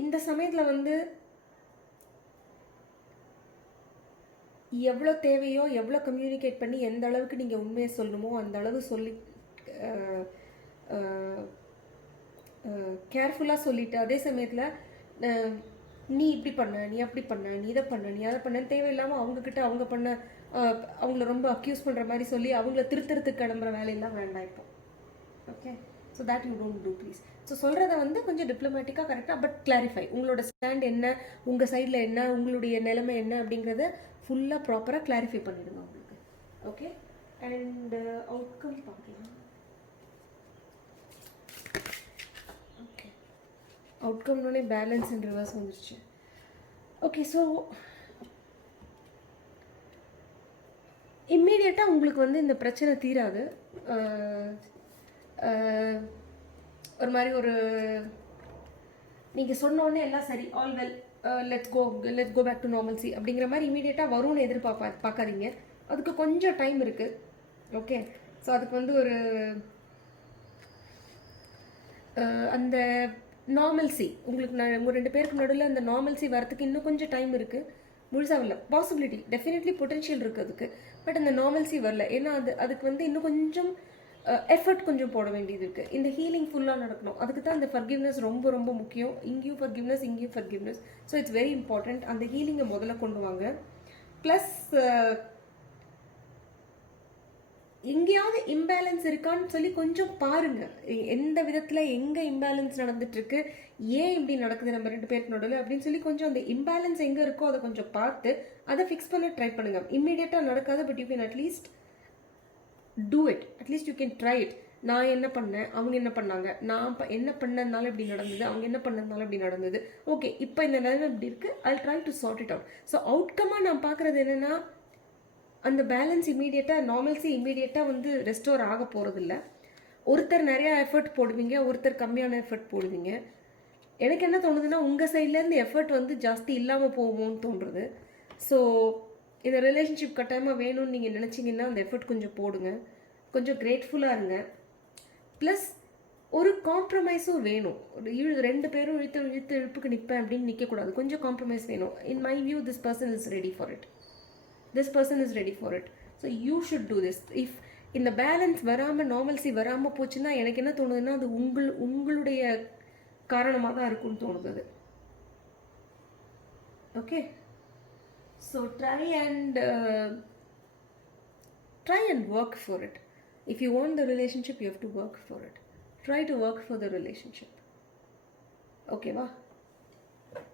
இந்த சமயத்தில் வந்து எவ்வளோ தேவையோ எவ்வளோ கம்யூனிகேட் பண்ணி எந்த அளவுக்கு நீங்கள் உண்மையை சொல்லணுமோ அந்த அளவு சொல்லி கேர்ஃபுல்லாக சொல்லிவிட்டு அதே சமயத்தில் நீ இப்படி பண்ண, நீ அப்படி பண்ண, நீ இதை பண்ண, நீ அதை பண்ண தேவையில்லாமல் அவங்கக்கிட்ட அவங்க பண்ண அவங்கள ரொம்ப அக்யூஸ் பண்ணுற மாதிரி சொல்லி அவங்கள திருத்தறதுக்கு கிளம்புற வேலையெல்லாம் வேண்டாம் இப்போ. Okay, so that you don't do please. So சொல்கிறத வந்து கொஞ்சம் டிப்ளமேட்டிக்காக கரெக்டாக பட் கிளாரிஃபை, உங்களோட ஸ்டாண்ட் என்ன, உங்கள் சைடில் என்ன, உங்களுடைய நிலைமை என்ன அப்படிங்கிறத ஃபுல்லாக ப்ராப்பராக கிளாரிஃபை பண்ணிவிடுங்க உங்களுக்கு. ஓகே, அண்ட் அவுட்கம் பார்க்கலாம். ஓகே, அவுட்கம்னோடனே பேலன்ஸ் அண்ட் ரிவர்ஸ் வந்துருச்சு. ஓகே, ஸோ இம்மீடியட்டாக உங்களுக்கு வந்து இந்த பிரச்சனை தீராது. ஒரு மாதிரி ஒரு நீங்கள் சொன்னோடனே எல்லாம் சரி, all well, let's go back to normalcy அப்படிங்கிற மாதிரி இமீடியட்டாக வரும்னு பார்க்காதீங்க. அதுக்கு கொஞ்சம் டைம் இருக்குது. ஓகே, ஸோ அதுக்கு வந்து ஒரு அந்த நார்மல்சி உங்களுக்கு உங்கள் 2 பேருக்கு நடுவில் அந்த நார்மல்சி வரத்துக்கு இன்னும் கொஞ்சம் டைம் இருக்குது. முழுசாக வரல, பாசிபிலிட்டி டெஃபினெட்லி பொட்டென்ஷியல் இருக்குது அதுக்கு. பட் அந்த நார்மல்சி வரல, ஏன்னா அதுக்கு வந்து இன்னும் கொஞ்சம் எஃபர்ட் கொஞ்சம் போட வேண்டியது இருக்குது. இந்த ஹீலிங் ஃபுல்லாக நடக்கணும். அதுக்கு தான் அந்த ஃபர்கிவ்னஸ் ரொம்ப ரொம்ப முக்கியம். இங்கேயும் forgiveness. So it's very important. அந்த ஹீலிங்கை முதல்ல கொண்டு வாங்க. ப்ளஸ் எங்கேயாவது இம்பேலன்ஸ் இருக்கான்னு சொல்லி கொஞ்சம் பாருங்கள். எந்த விதத்தில் எங்கே இம்பேலன்ஸ் நடந்துட்டுருக்கு, ஏன் இப்படி நடக்குது நம்ம 2 பேருக்கு நடுவில் அப்படின்னு சொல்லி கொஞ்சம் அந்த இம்பேலன்ஸ் எங்கே இருக்கோ அதை கொஞ்சம் பார்த்து அதை ஃபிக்ஸ் பண்ண ட்ரை பண்ணுங்கள். இம்மீடியட்டாக நடக்காது, but you can at least do it. At least you can try it. நான் என்ன பண்ணேன், அவங்க என்ன பண்ணாங்க, நான் என்ன பண்ணதுனால இப்படி நடந்தது, அவங்க என்ன பண்ணதுனால இப்படி நடந்தது, ஓகே இப்போ இந்த நிலைமை இப்படி இருக்குது, I try to sort it out. So அவுட்கமாக நான் பார்க்குறது என்னென்னா, அந்த பேலன்ஸ் இம்மீடியட்டாக நார்மல்சி இம்மீடியட்டாக வந்து ரெஸ்டோர் ஆக போகிறதில்ல. ஒருத்தர் நிறையா எஃபர்ட் போடுவீங்க, ஒருத்தர் கம்மியான எஃபர்ட் போடுவீங்க. எனக்கு என்ன தோணுதுன்னா, உங்கள் சைட்லேருந்து எஃபர்ட் வந்து ஜாஸ்தி இல்லாமல் போகுமோன்னு தோன்றுறது. ஸோ இந்த ரிலேஷன்ஷிப் கட்டாயமாக வேணும்னு நீங்கள் நினச்சிங்கன்னா அந்த எஃபர்ட் கொஞ்சம் போடுங்க, கொஞ்சம் கிரேட்ஃபுல்லாக இருங்க. ப்ளஸ் ஒரு காம்ப்ரமைஸும் வேணும். ரெண்டு பேரும் இழுப்புக்கு நிற்பேன் அப்படின்னு நிற்கக்கூடாது. கொஞ்சம் காம்ப்ரமைஸ் வேணும். In my view this person is ready for it. So you should do this. If இந்த பேலன்ஸ் வராமல், நார்மல்சி வராமல் போச்சுன்னா எனக்கு என்ன தோணுதுன்னா அது உங்களுடைய காரணமாக தான் இருக்கும்னு தோணுது. Okay, so try and work for it. If you want the relationship, you have to work for it. Try to work for the relationship. Okay, va?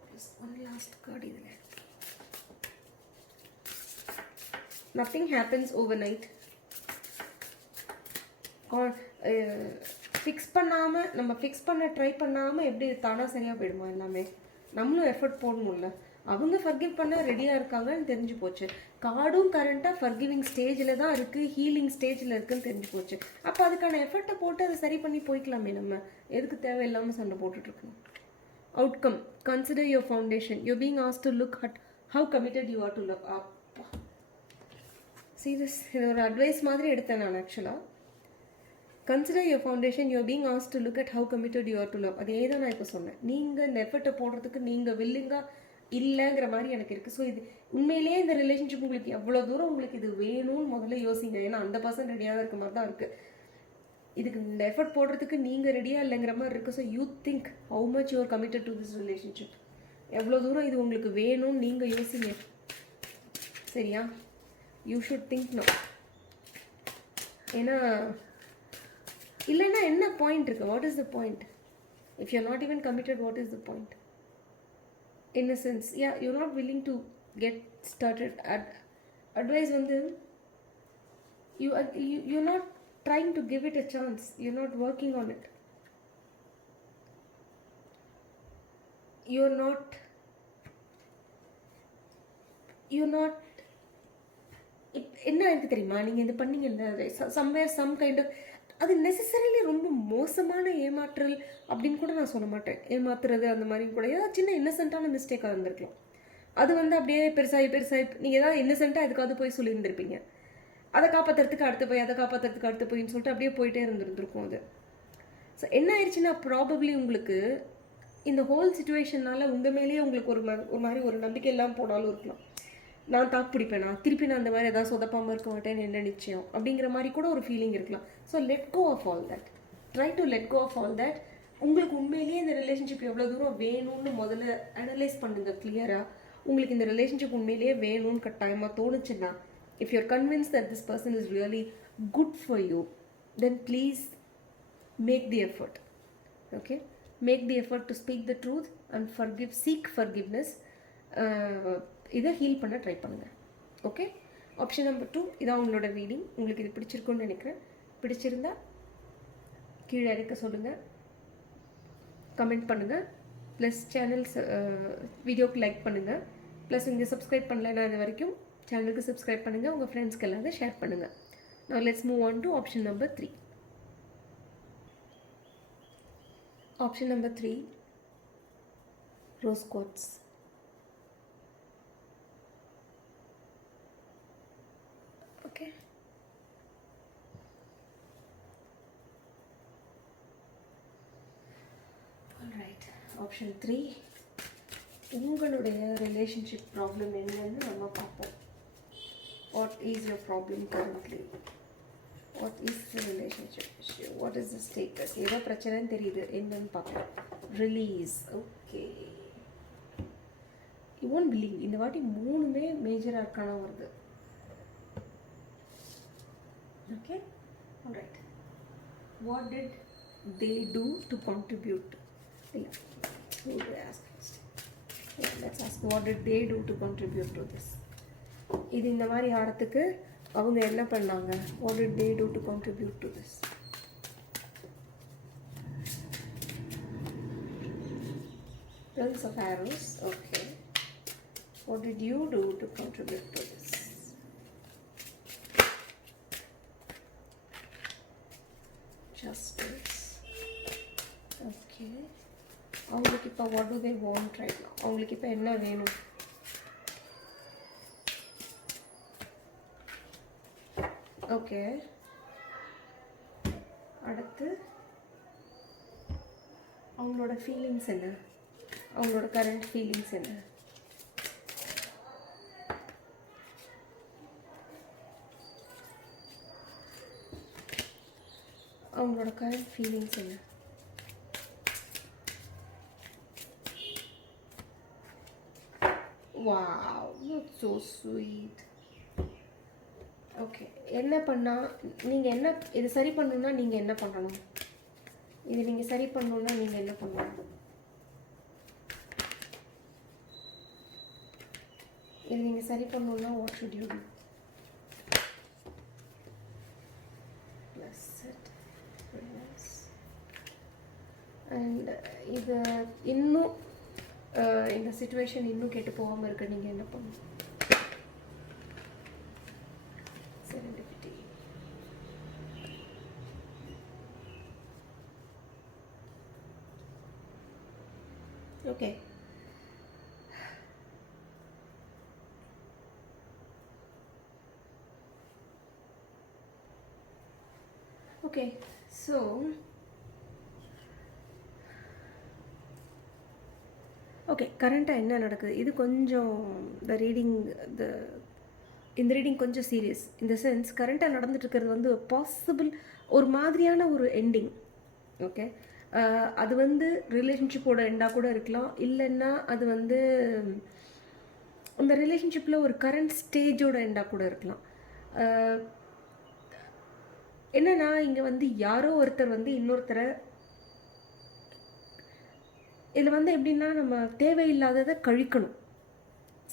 Just one last card idhula. Nothing happens overnight. Fix பண்ணாமல், நம்ம fix பண்ண try பண்ணாமல் எப்படி தானாக சரியாக போயிடுமா எல்லாமே? நம்மளும் எஃபர்ட் போடணும்ல. அவங்க ஃபர்கிவ் பண்ண ரெடியாக இருக்காங்கன்னு தெரிஞ்சு போச்சு. கார்டும் கரண்ட்டாக ஃபர்கிவிங் ஸ்டேஜில் தான் இருக்குது, ஹீலிங் ஸ்டேஜில் இருக்குதுன்னு தெரிஞ்சு போச்சு. அப்போ அதுக்கான எஃபர்ட்டை போட்டு அதை சரி பண்ணி போய்க்கலாமே. நம்ம எதுக்கு தேவையில்லாமல் சண்டை போட்டுட்ருக்கணும்? Outcome, consider your foundation. You being asked to look at how committed you are to love. அப்பா, சீரியஸ், இது ஒரு அட்வைஸ் மாதிரி எடுத்தேன் நான் ஆக்சுவலாக. Consider your foundation. You being asked to look at how committed you are to love. அதே தான் நான் இப்போ சொன்னேன். நீங்கள் இந்த எஃபர்ட்டை போடுறதுக்கு நீங்கள் வில்லிங்காக இல்லைங்கிற மாதிரி எனக்கு இருக்குது. ஸோ இது உண்மையிலேயே இந்த ரிலேஷன்ஷிப் உங்களுக்கு எவ்வளோ தூரம் உங்களுக்கு இது வேணும்னு முதல்ல யோசிங்க. ஏன்னா அந்த பர்சன் ரெடியாக இருக்க மாதிரி தான் இருக்குது. இதுக்கு இந்த எஃபர்ட் போடுறதுக்கு நீங்கள் ரெடியாக இல்லைங்கிற மாதிரி இருக்குது. So you think how much you are committed to this relationship. எவ்வளோ தூரம் இது உங்களுக்கு வேணும்னு நீங்கள் யோசிங்க. சரியா? You should think no. ஏன்னா இல்லைன்னா என்ன பாயிண்ட் இருக்குது? What is the point? If you are not even committed, what is the point? In a sense, yeah, you're not willing to get started. Advice வந்து you're not trying to give it a chance. You're not working on it. You're not என்ன எனக்கு தெரியுமா, நீங்கள் இது பண்ணீங்கல்ல somewhere some kind of, அது necessarily ரொம்ப மோசமான ஏமாற்றல் அப்படின்னு கூட நான் சொல்ல மாட்டேன். ஏமாத்துறது அந்த மாதிரி கூட ஏதாவது சின்ன இன்னசென்ட்டான மிஸ்டேக்காக இருந்திருக்கலாம். அது வந்து அப்படியே பெருசாகி நீங்கள் ஏதாவது இன்னசென்ட்டாக எதுக்காவது போய் சொல்லியிருந்திருப்பீங்க. அதை காப்பாற்றுறதுக்கு அடுத்து போயின்னு சொல்லிட்டு அப்படியே போயிட்டே இருந்திருக்கும் அது. ஸோ என்ன ஆயிடுச்சுன்னா, ப்ராபப்ளி உங்களுக்கு இந்த ஹோல் சுச்சுவேஷனால் உங்கள் மேலேயே உங்களுக்கு ஒரு மாதிரி ஒரு நம்பிக்கை இல்லாமல் போனாலும் இருக்கலாம். நான் தாக்கு பிடிப்பேனா, திருப்பி நான் அந்த மாதிரி ஏதாவது சொதப்பாமல் இருக்க மாட்டேன்னு என்ன நிச்சயம் அப்படிங்கிற மாதிரி கூட ஒரு ஃபீலிங் இருக்கலாம். So let go of all that. Try to let go of all that. உங்களுக்கு உண்மையிலேயே இந்த ரிலேஷன்ஷிப் எவ்வளோ தூரம் வேணும்னு முதல்ல அனலைஸ் பண்ணுங்கள் கிளியராக. உங்களுக்கு இந்த ரிலேஷன்ஷிப் உண்மையிலேயே வேணும்னு கட்டாயமாக தோணுச்சுன்னா, if you're convince that this person is really good for you, then please make the effort. Okay, make the effort to speak the truth and seek forgiveness. இதை ஹீல் பண்ண ட்ரை பண்ணுங்கள். ஓகே, ஆப்ஷன் நம்பர் 2 இதான் உங்களோட reading. உங்களுக்கு இது பிடிச்சிருக்குன்னு நினைக்கிறேன். பிடிச்சிருந்தா கீழே இருக்க சொல்லுங்கள், கமெண்ட் பண்ணுங்கள், ப்ளஸ் சேனல்ஸ் வீடியோக்கு லைக் பண்ணுங்கள். ப்ளஸ் இங்கே சப்ஸ்கிரைப் பண்ணலைன்னா இது வரைக்கும் சேனலுக்கு சப்ஸ்கிரைப் பண்ணுங்கள். உங்கள் ஃப்ரெண்ட்ஸ்க்கு எல்லாரும் ஷேர் பண்ணுங்கள். Now let's move on to option number 3. Option number 3, rose quartz. Okay. All right. Option 3. உங்களுடைய ரிலேஷன்ஷிப் ப்ராப்ளம் என்னன்னு நம்ம பார்ப்போம். What is your problem currently? What is the relationship issue? What is the status? ஏதோ பிரச்சனைன்னு தெரியுது, என்னன்னு பார்ப்போம். Release. Okay, you won't believe, இந்த வாட்டி 3மே மேஜர் ஆர்கானா வருது. Okay, alright. What did they do to contribute? இல்லை, who do I ask first? Yeah, let's ask what did they do to contribute to this? இது இந்த மாதிரி ஆடத்துக்கு அவங்க என்ன பண்ணாங்க? What did they do to contribute to this? Prince of Arrows. Okay. What did you do to contribute to this? Justice. Okay. அவங்களுக்கு இப்போ what do they want right now? அவங்களுக்கு இப்போ என்ன வேணும்? ஓகே, அடுத்து அவங்களோட ஃபீலிங்ஸ் என்ன, அவங்களோட கரண்ட் ஃபீலிங்ஸ் என்ன? அவங்களோட கரண்ட் ஃபீலிங்ஸ் என்ன? Wow, that's so sweet. Okay, என்ன பண்ணால் நீங்கள் என்ன இது சரி பண்ணணுன்னா நீங்கள் என்ன பண்ணணும்? இது நீங்கள் சரி பண்ணணுன்னா நீங்கள் என்ன பண்ணணும்? இது நீங்கள் சரி பண்ணணுன்னா what should you do? And இது இன்னும் இந்த சிச்சுவேஷன் இன்னும் கெட்டு போகாமல் இருக்க நீங்கள் என்ன பண்ணணும்? Serendipity. Okay. Okay, so okay, கரண்ட்டாக என்ன நடக்குது? இது கொஞ்சம் இந்த ரீடிங் கொஞ்சம் சீரியஸ். இந்த சென்ஸ் கரண்ட்டாக நடந்துட்டுருக்கிறது வந்து பாசிபிள் ஒரு மாதிரியான ஒரு எண்டிங். ஓகே, அது வந்து ரிலேஷன்ஷிப்போட எண்டாக கூட இருக்கலாம், இல்லைன்னா அது வந்து அந்த ரிலேஷன்ஷிப்பில் ஒரு கரண்ட் ஸ்டேஜோட எண்டாக கூட இருக்கலாம். என்னன்னா இங்கே வந்து யாரோ ஒருத்தர் வந்து இன்னொருத்தரை இதில் வந்து எப்படின்னா நம்ம தேவையில்லாததை கழிக்கணும்,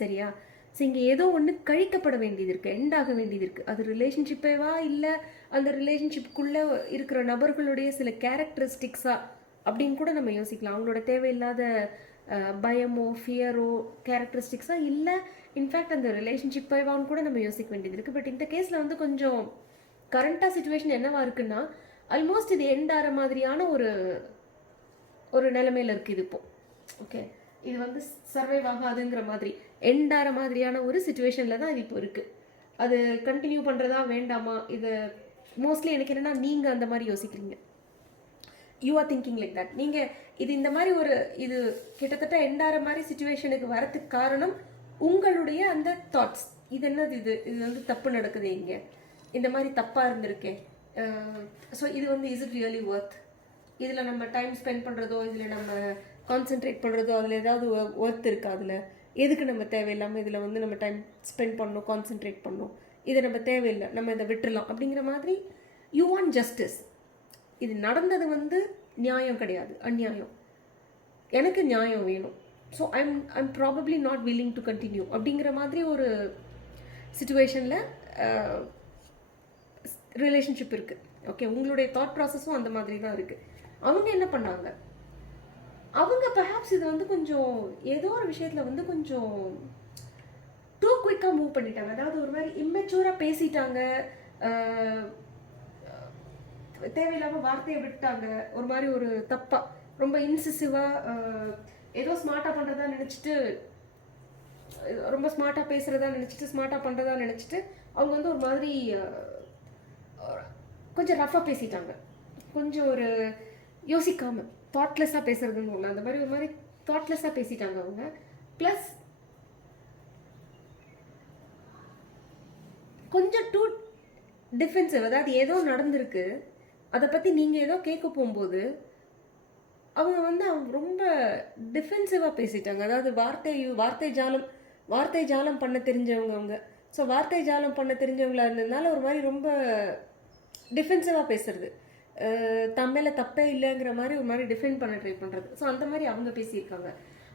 சரியா? ஸோ இங்கே ஏதோ ஒன்று கழிக்கப்பட வேண்டியது இருக்குது, எண்ட் ஆக வேண்டியது இருக்குது. அது ரிலேஷன்ஷிப்பேவா இல்லை அந்த ரிலேஷன்ஷிப்புக்குள்ளே இருக்கிற நபர்களுடைய சில கேரக்டரிஸ்டிக்ஸா அப்படின்னு கூட நம்ம யோசிக்கலாம். அவங்களோட தேவையில்லாத பயமோ ஃபியரோ கேரக்டரிஸ்டிக்ஸா, இல்லை இன்ஃபேக்ட் அந்த ரிலேஷன்ஷிப்பேவான்னு கூட நம்ம யோசிக்க வேண்டியது இருக்குது. பட் இந்த கேஸில் வந்து கொஞ்சம் கரண்ட்டாக சுச்சுவேஷன் என்னவா இருக்குன்னா, ஆல்மோஸ்ட் இது எண்ட் ஆகிற மாதிரியான ஒரு நிலைமையில் இருக்குது இது இப்போ. ஓகே, இது வந்து சர்வைவ் ஆகாதுங்கிற மாதிரி எண்ட் ஆகிற மாதிரியான ஒரு சுச்சுவேஷனில் தான் இது இப்போ இருக்குது. அது கண்டினியூ பண்ணுறதா வேண்டாமா? இது மோஸ்ட்லி எனக்கு என்னென்னா, நீங்கள் அந்த மாதிரி யோசிக்கிறீங்க, you are thinking like that. நீங்கள் இது இந்த மாதிரி இது கிட்டத்தட்ட எண்ட் ஆகிற மாதிரி சுச்சுவேஷனுக்கு வரதுக்கு காரணம் உங்களுடைய அந்த தாட்ஸ். இது என்னது, இது வந்து தப்பு நடக்குது, இங்கே இந்த மாதிரி தப்பாக இருந்திருக்கேன். ஸோ இது வந்து இஸ் இட் ரியலி ஒர்த்? இதில் நம்ம டைம் ஸ்பெண்ட் பண்ணுறதோ, இதில் நம்ம கான்சென்ட்ரேட் பண்ணுறதோ, அதில் ஏதாவது ஒர்த் இருக்கா? அதில் எதுக்கு நம்ம தேவையில்லாமல் இதில் வந்து நம்ம டைம் ஸ்பெண்ட் பண்ணணும், கான்சென்ட்ரேட் பண்ணணும்? இதை நம்ம தேவையில்லை, நம்ம இதை விட்டுடலாம் அப்படிங்கிற மாதிரி யூ வாண்ட் ஜஸ்டிஸ். இது நடந்தது வந்து நியாயம் கிடையாது, அந்நியாயம். எனக்கு நியாயம் வேணும். So I'm probably not willing to continue அப்படிங்கிற மாதிரி ஒரு சிச்சுவேஷனில் ரிலேஷன்ஷிப் இருக்குது. ஓகே, உங்களுடைய தாட் ப்ராசஸும் அந்த மாதிரி தான் இருக்குது. அவங்க என்ன பண்ணாங்க? அவங்க பெர்ஹாப்ஸ் இது வந்து கொஞ்சம் ஏதோ ஒரு விஷயத்தில் வந்து கொஞ்சம் டூ குயிக்காக மூவ் பண்ணிட்டாங்க. அதாவது ஒரு மாதிரி இம்மெச்சூராக பேசிட்டாங்க, தேவையில்லாமல் வார்த்தையை விட்டாங்க, ஒரு மாதிரி ஒரு தப்பாக ரொம்ப இன்சிசிவாக ஏதோ ஸ்மார்ட்டாக பண்ணுறதா நினச்சிட்டு, ரொம்ப ஸ்மார்ட்டாக பேசுகிறதா நினச்சிட்டு, ஸ்மார்ட்டாக பண்ணுறதா நினச்சிட்டு அவங்க வந்து ஒரு மாதிரி கொஞ்சம் ரஃபாக பேசிட்டாங்க. கொஞ்சம் ஒரு யோசிக்காமல் தாட்லெஸ்ஸாக பேசுறதுன்னு ஒன்று, அந்த மாதிரி ஒரு மாதிரி தாட்லெஸ்ஸாக பேசிட்டாங்க அவங்க. ப்ளஸ் கொஞ்சம் டூ டிஃபென்சிவ். அதாவது ஏதோ நடந்திருக்கு, அதை பற்றி நீங்கள் ஏதோ கேட்க போகும்போது அவங்க வந்து ரொம்ப டிஃபென்சிவாக பேசிட்டாங்க. அதாவது வார்த்தை ஜாலம் பண்ண தெரிஞ்சவங்க அவங்க. ஸோ வார்த்தை ஜாலம் பண்ண தெரிஞ்சவங்களா இருந்ததுனால ஒரு மாதிரி ரொம்ப டிஃபென்சிவாக பேசுறது, தம்மையில தப்பே இல்லைங்கிற மாதிரி ஒரு மாதிரி டிஃபெண்ட் பண்ண ட்ரை பண்ணுறது. ஸோ அந்த மாதிரி அவங்க பேசியிருக்காங்க.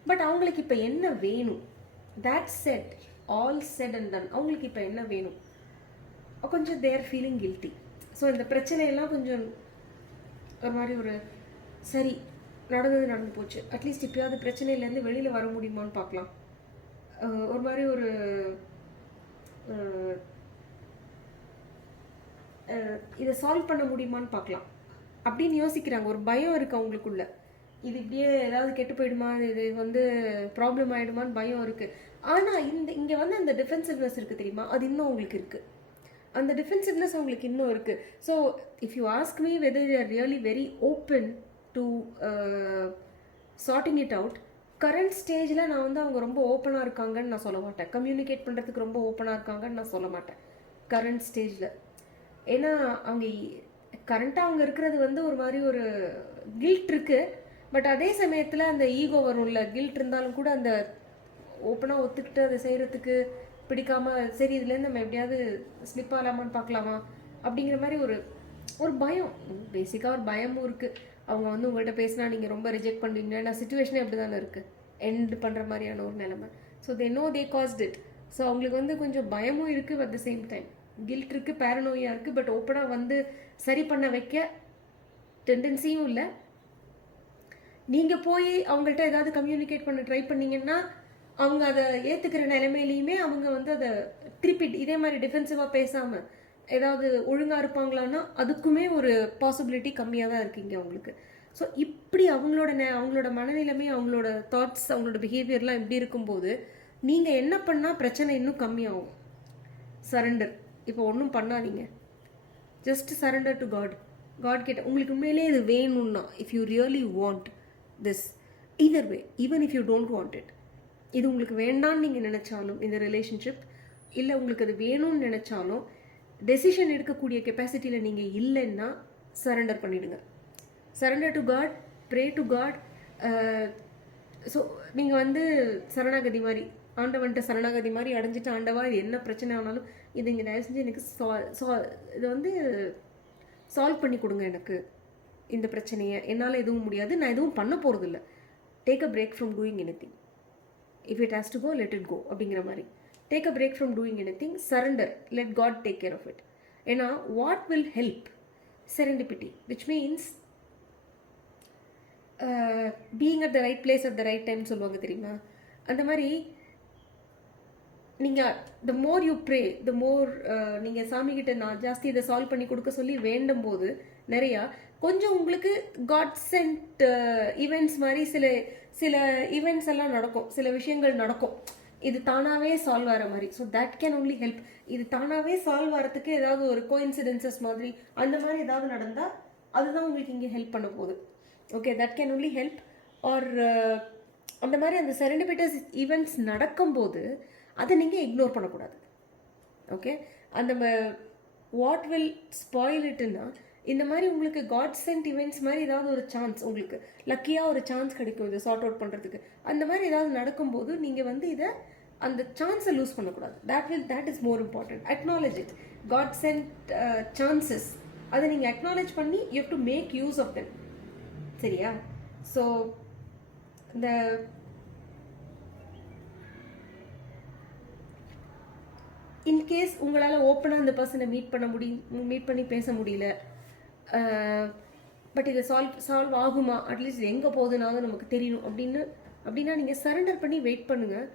பட் அவங்களுக்கு இப்போ என்ன வேணும்? That set all set and ton. அவங்களுக்கு இப்போ என்ன வேணும்? கொஞ்சம் தேர் ஃபீலிங் கில்ட்டி. ஸோ இந்த பிரச்சனையெல்லாம் கொஞ்சம் ஒரு மாதிரி ஒரு சரி நடந்து போச்சு, அட்லீஸ்ட் இப்போயாவது பிரச்சனையிலேருந்து வெளியில் வர முடியுமான்னு பார்க்கலாம். ஒரு மாதிரி ஒரு இதை சால்வ் பண்ண முடியுமான்னு பார்க்கலாம் அப்படின்னு யோசிக்கிறாங்க. ஒரு பயம் இருக்குது அவங்களுக்குள்ள. இது இப்படியே ஏதாவது கெட்டு போயிடுமா, இது வந்து ப்ராப்ளம் ஆகிடுமான்னு பயம் இருக்குது. ஆனால் இங்கே வந்து அந்த டிஃபென்சிவ்னஸ் இருக்குது தெரியுமா, அது இன்னும் அவங்களுக்கு இருக்குது. அந்த டிஃபென்சிவ்னஸ் அவங்களுக்கு இன்னும் இருக்குது. So if you ask me whether they are really very open to sorting it out. Current ஸ்டேஜில் நான் வந்து அவங்க ரொம்ப ஓப்பனாக இருக்காங்கன்னு நான் சொல்ல மாட்டேன். கம்யூனிகேட் பண்ணுறதுக்கு ரொம்ப ஓப்பனாக இருக்காங்கன்னு நான் சொல்ல மாட்டேன் கரண்ட் ஸ்டேஜில். ஏன்னா அவங்க கரண்ட்டாக அவங்க இருக்கிறது வந்து ஒரு மாதிரி ஒரு கில்ட் இருக்குது. பட் அதே சமயத்தில் அந்த ஈகோ வரும்ல, கில்ட் இருந்தாலும் கூட அந்த ஓப்பனாக ஒத்துக்கிட்டு அதை செய்கிறதுக்கு பிடிக்காம, சரி இதுலேருந்து நம்ம எப்படியாவது ஸ்லிப் ஆகலாமான்னு பார்க்கலாமா அப்படிங்கிற மாதிரி ஒரு ஒரு பயம், பேசிக்காக ஒரு பயமும் இருக்குது. அவங்க வந்து உங்கள்கிட்ட பேசினா நீங்கள் ரொம்ப ரிஜெக்ட் பண்ணுவீங்க. ஏன்னா சுச்சுவேஷனே அப்படி தானே இருக்குது, எண்ட் பண்ணுற மாதிரியான ஒரு நிலைமை. So they know they caused it. So அவங்களுக்கு வந்து கொஞ்சம் பயமும் இருக்குது, at the same time guilt இருக்குது, பேரனோயா இருக்குது. பட் ஓப்பனாக வந்து சரி பண்ண வைக்க டெண்டன்சியும் இல்லை. நீங்கள் போய் அவங்கள்ட்ட ஏதாவது கம்யூனிகேட் பண்ண ட்ரை பண்ணிங்கன்னா அவங்க அதை ஏற்றுக்கிற நிலைமையிலையுமே அவங்க வந்து அதை திருப்பி இதே மாதிரி டிஃபென்சிவாக பேசாமல் ஏதாவது ஒழுங்காக இருப்பாங்களான்னா அதுக்குமே ஒரு பாசிபிலிட்டி கம்மியாக தான் இருக்கீங்க அவங்களுக்கு. ஸோ இப்படி அவங்களோட மனநிலைமை, அவங்களோட தாட்ஸ், அவங்களோட பிஹேவியர்லாம் இப்படி இருக்கும்போது நீங்கள் என்ன பண்ணால் பிரச்சனை இன்னும் கம்மியாகும். சரண்டர். இப்போ ஒன்றும் பண்ணாதீங்க, just surrender to God. God கிட்ட உங்களுக்கு உண்மையிலே இது வேணும்னா, if you really want this, either way, even if you don't want it, இது உங்களுக்கு வேண்டான்னு நீங்கள் நினச்சாலும் இந்த ரிலேஷன்ஷிப், இல்லை உங்களுக்கு அது வேணும்னு நினச்சாலும் டெசிஷன் எடுக்கக்கூடிய கெப்பாசிட்டியில் நீங்கள் இல்லைன்னா சரண்டர் பண்ணிவிடுங்க. Surrender to God, pray to God. So நீங்கள் வந்து சரணாகதி மாதிரி, ஆண்டவன்ட்ட சரணாகதி மாதிரி அடைஞ்சிட்டு, ஆண்டவா இது என்ன பிரச்சனை ஆனாலும் இது இங்கே தயவு செஞ்சு எனக்கு இதை வந்து சால்வ் பண்ணி கொடுங்க, எனக்கு இந்த பிரச்சனையை என்னால் எதுவும் முடியாது, நான் எதுவும் பண்ண போகிறதில்ல, take a break from doing anything, if it has to go let it go அப்படிங்கிற மாதிரி. Take a break from doing anything, surrender, let God take care of it. ஏன்னா what will help serendipity, which means being at the right place at the right time சொல்லுவாங்க தெரியுமா? அந்த மாதிரி நீங்கள் த more you pray, த மோர் நீங்கள் சாமிகிட்ட நான் ஜாஸ்தி இதை சால்வ் பண்ணி கொடுக்க சொல்லி வேண்டும் போது நிறையா கொஞ்சம் உங்களுக்கு காட் சென்ட் ஈவெண்ட்ஸ் மாதிரி சில ஈவெண்ட்ஸ் எல்லாம் நடக்கும், சில விஷயங்கள் நடக்கும், இது தானாகவே சால்வ் ஆகிற மாதிரி. So that can only help. இது தானாகவே சால்வ் ஆகிறதுக்கு ஏதாவது ஒரு கோஇன்சிடென்சஸ் மாதிரி அந்த மாதிரி ஏதாவது நடந்தால் அதுதான் உங்களுக்கு இங்கே ஹெல்ப் பண்ண போகுது. Okay, that can only help. Or அந்த மாதிரி அந்த செரண்டிபிட்டஸ் ஈவெண்ட்ஸ் நடக்கும்போது அதை நீங்கள் இக்னோர் பண்ணக்கூடாது. ஓகே, அந்த வாட் வில் ஸ்பாயில் இட்டுன்னா, இந்த மாதிரி உங்களுக்கு காட் சென்ட் இவெண்ட்ஸ் மாதிரி ஏதாவது ஒரு சான்ஸ், உங்களுக்கு லக்கியாக ஒரு சான்ஸ் கிடைக்கும் இதை சார்ட் அவுட் பண்ணுறதுக்கு. அந்த மாதிரி ஏதாவது நடக்கும்போது நீங்கள் வந்து இதை அந்த சான்ஸை லூஸ் பண்ணக்கூடாது. That is more important. Acknowledge it. God sent chances, அதை நீங்கள் அக்னாலேஜ் பண்ணி you have to make use of them. சரியா? ஸோ இந்த இன்கேஸ் உங்களால் ஓப்பனாக அந்த பர்சனை மீட் பண்ணி பேச முடியல, பட் இதை சால்வ் ஆகுமா, அட்லீஸ்ட் எங்கே போகுதுனாலும் நமக்கு தெரியணும் அப்படின்னா நீங்கள் சரண்டர் பண்ணி வெயிட் பண்ணுங்கள்.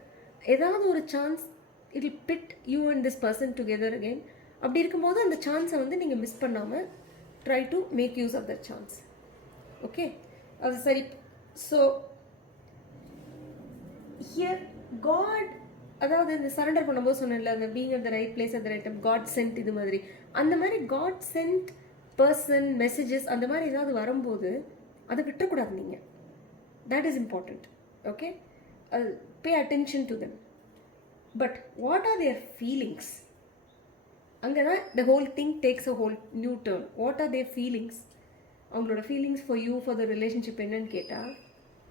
ஏதாவது ஒரு chance it will bit you and this person together again. அப்படி இருக்கும்போது அந்த சான்ஸை வந்து நீங்கள் மிஸ் பண்ணாமல் try to make use of that chance. Okay, அது சரி. ஸோ ஹியர் காட், அதாவது இந்த சரண்டர் பண்ணும்போது சொன்னேன்ல, அந்த being at the right place at the right time, God sent, இது மாதிரி அந்த மாதிரி காட் சென்ட் பர்சன் மெசேஜஸ் அந்த மாதிரி ஏதாவது வரும்போது அதை விட்டுறக்கூடாது நீங்கள். That is important. Okay, pay attention to them. But what are their feelings? அங்கே தான் the whole thing takes a whole new turn. What are their feelings? அவங்களோட feelings for you, for the relationship என்னன்னு கேட்டால்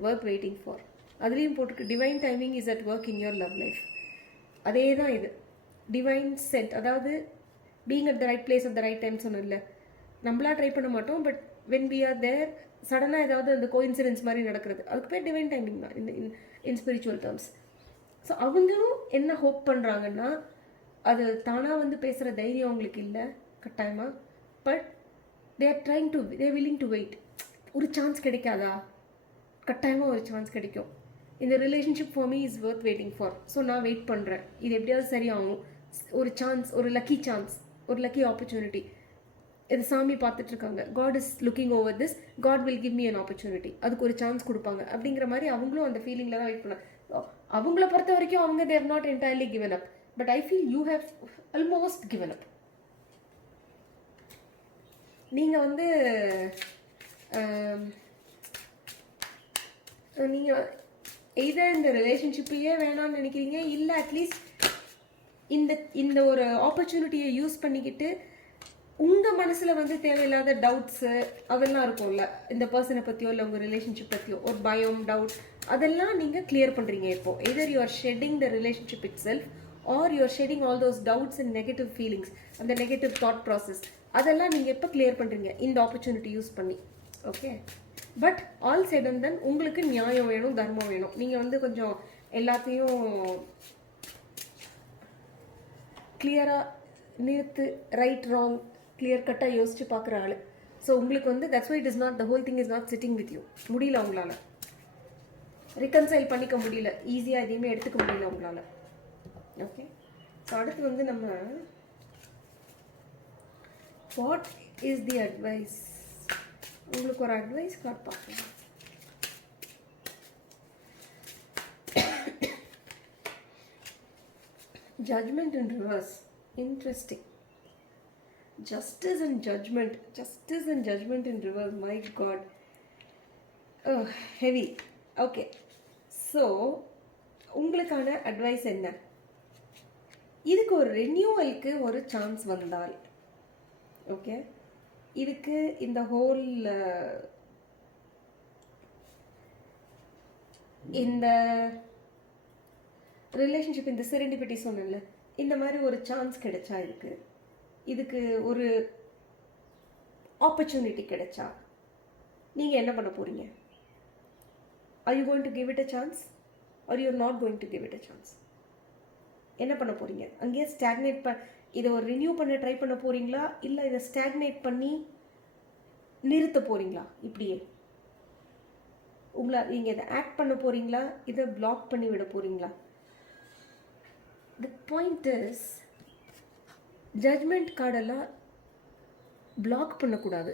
work waiting for. அதுலேயும் போட்டுருக்கு divine timing is at work in your love life. அதே தான் இது டிவைன் சென்ட், அதாவது being at the right place at the right time சொன்னல, நம்மளா ட்ரை பண்ண மாட்டோம், but when we are there சடனாக ஏதாவது அந்த கோஇன்சிடென்ஸ் மாதிரி நடக்கிறது, அதுக்கு பேர் டிவைன் டைமிங் தான் இன் ஸ்பிரிச்சுவல் டேர்ம்ஸ். ஸோ அவங்களும் என்ன ஹோப் பண்ணுறாங்கன்னா, அது தானாக வந்து பேசுகிற தைரியம் அவங்களுக்கு இல்லை கட்டாயமாக, but they are willing to wait. ஒரு சான்ஸ் கிடைக்காதா? கட்டாயமாக ஒரு சான்ஸ் கிடைக்கும். இந்த relationship for me is worth waiting for. So நான் வெயிட் பண்ணுறேன், இது எப்படியாவது சரியாகும். ஒரு சான்ஸ், ஒரு லக்கி சான்ஸ், ஒரு லக்கி ஆப்பர்ச்சுனிட்டி, இது சாமி பார்த்துட்ருக்காங்க. God is looking over this, God will give me an opportunity, அதுக்கு ஒரு சான்ஸ் கொடுப்பாங்க அப்படிங்கிற மாதிரி அவங்களும் அந்த ஃபீலிங்கில் தான் வெயிட் பண்ணாங்க. அவங்கள பொறுத்த வரைக்கும் அவங்க தேர் not entirely given up, but I feel you have almost given up. நீங்கள் வந்து நீங்கள் எய்தர் இந்த ரிலேஷன்ஷிப்பையே வேணாம்னு நினைக்கிறீங்க, இல்லை அட்லீஸ்ட் இந்த இந்த ஒரு ஆப்பர்ச்சுனிட்டியை யூஸ் பண்ணிக்கிட்டு உங்கள் மனசில் வந்து தேவையில்லாத டவுட்ஸு அதெல்லாம் இருக்கும்ல, இந்த பர்சனை பற்றியோ இல்லை உங்கள் ரிலேஷன்ஷிப் பற்றியோ ஒரு பயம், டவுட், அதெல்லாம் நீங்கள் கிளியர் பண்ணுறீங்க இப்போது. Either you are shedding the relationship itself or you are shedding all those doubts and negative feelings, அந்த நெகட்டிவ் தாட் ப்ராசஸ், அதெல்லாம் நீங்கள் எப்போ கிளியர் பண்ணுறீங்க? இந்த ஆப்பர்ச்சுனிட்டி யூஸ் பண்ணி. Okay, but all side and then உங்களுக்கு நியாயம் வேணும், தர்மம் வேணும். நீங்கள் வந்து கொஞ்சம் எல்லாத்தையும் கிளியராக நிறுத்து, ரைட் ராங் கிளியர் கட்டாக யோசிச்சு பார்க்குற ஆள். ஸோ உங்களுக்கு வந்து that's why it is not, the whole thing is not sitting with you. முடியல உங்களால், ரிகன்சைல் பண்ணிக்க முடியல, ஈஸியாக எதையுமே எடுத்துக்க முடியல உங்களால். ஓகே, ஸோ அடுத்து வந்து நம்ம வாட் இஸ் தி அட்வைஸ், உங்களுக்கு ஒரு அட்வைஸ் கார்டு பார்க்கலாம். Judgment in reverse. Interesting. Justice and judgment. Justice and judgment in reverse. My God. Oh, heavy. Okay. So, உங்களுக்கான அட்வைஸ் என்ன? இதுக்கு ஒரு ரெனியூவலுக்கு ஒரு சான்ஸ் வந்தால், ஓகே, இதுக்கு இந்த ஹோல் இந்த ரிலேஷன்ஷிப், இந்த செரெண்டிபிட்டி சொன்னல, இந்த மாதிரி ஒரு சான்ஸ் கிடைச்சா, இதுக்கு ஒரு ஆப்பர்ச்சுனிட்டி கிடைச்சா நீங்கள் என்ன பண்ண போகிறீங்க? R you going to give it a chance or you are not going to give it a chance? என்ன பண்ண போகிறீங்க? அங்கேயே ஸ்டாக்னேட் இதை ஒரு ரினியூ பண்ண ட்ரை பண்ண போகிறீங்களா, இல்லை இதை ஸ்டாக்னேட் பண்ணி நிறுத்த போகிறீங்களா? இப்படியே நீங்கள் இதை ஆக்ட் பண்ண போகிறீங்களா, இதை பிளாக் பண்ணி விட போகிறீங்களா? The point is, ஜட்மெண்ட் கார்டெல்லாம் பிளாக் பண்ணக்கூடாது,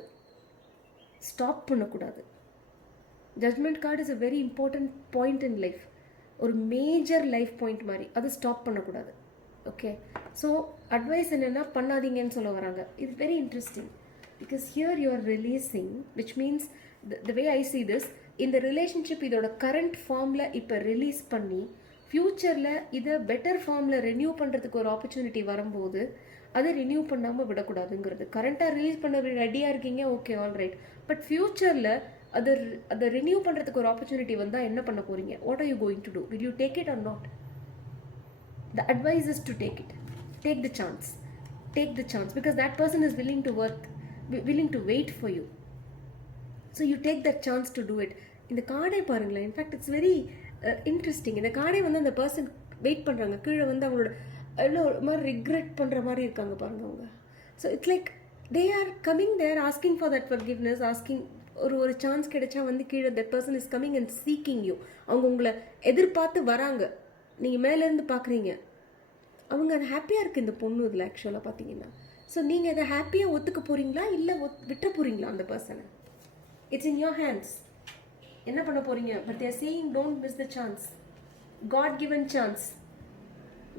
ஸ்டாப் பண்ணக்கூடாது. Judgment card is a very important point in life, ஒரு மேஜர் லைஃப் பாயிண்ட் மாதிரி. அது ஸ்டாப் பண்ணக்கூடாது. ஓகே, ஸோ அட்வைஸ் என்னென்னா பண்ணாதீங்கன்னு சொல்ல வராங்க. It's very interesting because here you are releasing, which means the way I see this, இந்த relationship இதோட current ஃபார்மில் இப்போ ரிலீஸ் பண்ணி ஃப்யூச்சரில் இதை பெட்டர் ஃபார்மில் ரினியூ பண்ணுறதுக்கு ஒரு ஆப்பர்ச்சுனிட்டி வரும்போது அதை ரினியூ பண்ணாமல் விடக்கூடாதுங்கிறது. கரண்ட்டாக ரிலீஸ் பண்ண ரெடியாக இருக்கீங்க, ஓகே, ஆல் ரைட். பட் ஃப்யூச்சரில் அதை ரினியூ பண்ணுறதுக்கு ஒரு ஆப்பர்ச்சுனிட்டி வந்தால் என்ன பண்ண போகிறீங்க? What are you going to do? Will you take it or not? The advice is to take it. Take the chance. Take the chance because that person is willing to wait for you. So you take that chance to do it. இந்த கார்டை பாருங்களேன், in fact it's very interesting. இந்த கார்டை வந்து அந்த person wait பண்ணுறாங்க, கீழே வந்து அவங்களோட எல்லாம் ஒரு மாதிரி ரிக்ரெட் பண்ணுற மாதிரி இருக்காங்க பாருங்க அவங்க. So it's like they are coming they're asking for that forgiveness, asking ஒரு சான்ஸ் கிடைச்சா வந்து கீழே that person is coming and seeking you. அவங்க உங்களை எதிர்பார்த்து வராங்க, நீங்கள் மேலேருந்து பார்க்குறீங்க. அவங்க அது ஹாப்பியாக இருக்குது இந்த பொண்ணு இதில் ஆக்சுவலாக பார்த்தீங்கன்னா. ஸோ நீங்கள் அதை ஹாப்பியாக ஒத்துக்க போகிறீங்களா, இல்லை விட்டுற போகிறீங்களா அந்த பர்சனை? It's in your hands. என்ன பண்ண போகிறீங்க? But they're saying don't miss the chance. God given chance,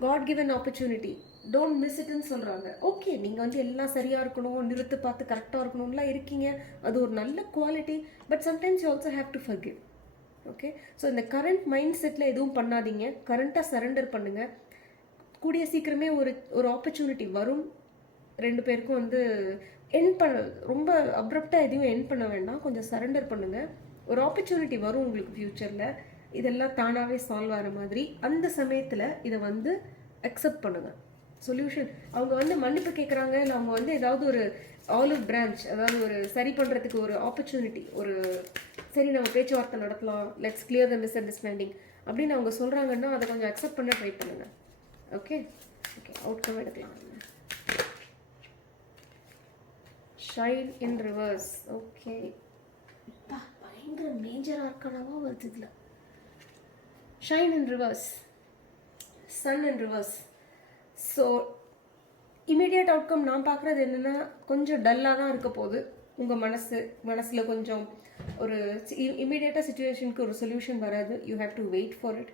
God given opportunity, don't miss இட்னு சொல்கிறாங்க. ஓகே, நீங்கள் வந்து எல்லாம் சரியாக இருக்கணும், நிறுத்து பார்த்து கரெக்டாக இருக்கணும்லாம் இருக்கீங்க, அது ஒரு நல்ல quality. But sometimes you also have to forgive. Okay, so இந்த கரண்ட் மைண்ட் செட்டில் எதுவும் பண்ணாதீங்க, கரண்ட்டாக சரண்டர் பண்ணுங்கள். கூடிய சீக்கிரமே ஒரு ஆப்பர்ச்சுனிட்டி வரும். ரெண்டு பேருக்கும் வந்து எண்ட் பண்ண ரொம்ப அப்ரப்டாக எதையும் எண்ட் பண்ண வேண்டாம், கொஞ்சம் சரண்டர் பண்ணுங்கள். ஒரு ஆப்பர்ச்சுனிட்டி வரும் உங்களுக்கு ஃப்யூச்சரில், இதெல்லாம் தானாகவே சால்வ் ஆகிற மாதிரி. அந்த சமயத்தில் இதை வந்து அக்செப்ட் பண்ணுங்கள். சொல்யூஷன், அவங்க வந்து மன்னிப்பு கேட்குறாங்க, இல்லை அவங்க வந்து ஏதாவது ஒரு ஆலிவ் பிரான்ச், அதாவது ஒரு சரி பண்ணுறதுக்கு ஒரு ஆப்பர்ச்சுனிட்டி, ஒரு சரி நம்ம பேச்சுவார்த்தை நடத்தலாம், let's clear the misunderstanding அப்படின்னு அவங்க சொல்கிறாங்கன்னா அதை கொஞ்சம் அக்செப்ட் பண்ண ட்ரை பண்ணுங்கள். ஓகே ஓகே, அவுட்கம் எடுக்கலாம். Shine in reverse. ஓகே, பயங்கர மேஜராக இருக்கணவா வருது இதில். Shine in reverse, sun in reverse. So immediate outcome நான் பார்க்குறது என்னென்னா, கொஞ்சம் டல்லாக தான் இருக்க போகுது உங்கள் மனசில் கொஞ்சம் ஒரு இமீடியட்டாக சுச்சுவேஷனுக்கு ஒரு சொல்யூஷன் வராது. You have to wait for it.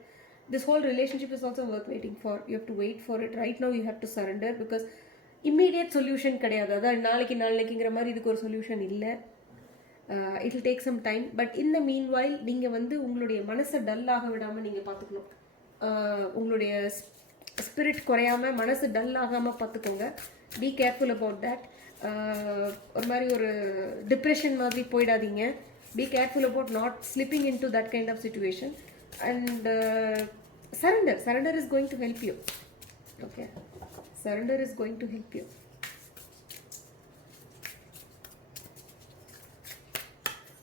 This whole relationship is also worth waiting for. You have to wait for it. Right now you have to surrender because immediate solution கிடையாது. அதான் நாளைக்குங்கிற மாதிரி இதுக்கு ஒரு சொல்யூஷன் இல்லை. It will take some time. But இந்த மீன் while நீங்கள் வந்து உங்களுடைய மனசை டல்லாக விடாமல் நீங்கள் பார்த்துக்கணும். உங்களுடைய ஸ்பிரிட் குறையாமல் மனசு டல் ஆகாமல் பார்த்துக்கோங்க. Be careful about that. ஒரு மாதிரி ஒரு டிப்ரெஷன் மாதிரி போயிடாதீங்க. Be careful about not slipping into that kind of situation. And surrender is going to help you. Okay, surrender is going to help you.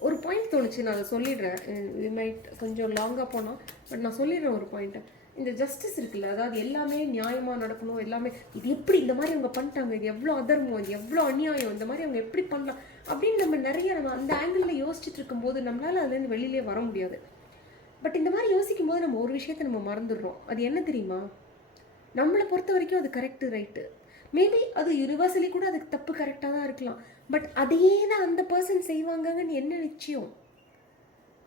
ஒரு point தோணுச்சு, நான் அதை சொல்லிடுறேன். வி மைட் கொஞ்சம் லாங்காக போனோம், பட் நான் சொல்லிடுறேன் ஒரு பாயிண்ட்டை. இந்த ஜஸ்டிஸ் இருக்குல்ல, அதாவது எல்லாமே நியாயமாக நடக்கணும், எல்லாமே இது எப்படி இந்த மாதிரி அவங்க பண்ணிட்டாங்க, இது எவ்வளோ அதர்மம், இது எவ்வளோ அநியாயம், இந்த மாதிரி அவங்க எப்படி பண்ணலாம் அப்படின்னு நம்ம அந்த ஆங்கிளில் யோசிச்சுட்டு இருக்கும்போது நம்மளால் அதுலேருந்து வெளியிலே வர முடியாது. பட் இந்த மாதிரி யோசிக்கும் போது நம்ம ஒரு விஷயத்தை நம்ம மறந்துடுறோம். அது என்ன தெரியுமா? நம்மளை பொறுத்த வரைக்கும் அது கரெக்டு, ரைட்டு. மேபி அது யூனிவர்சலி கூட அதுக்கு தப்பு கரெக்டாக தான் இருக்கலாம். பட் அதையே தான் அந்த பர்சன் செய்வாங்கன்னு என்ன நிச்சயம்?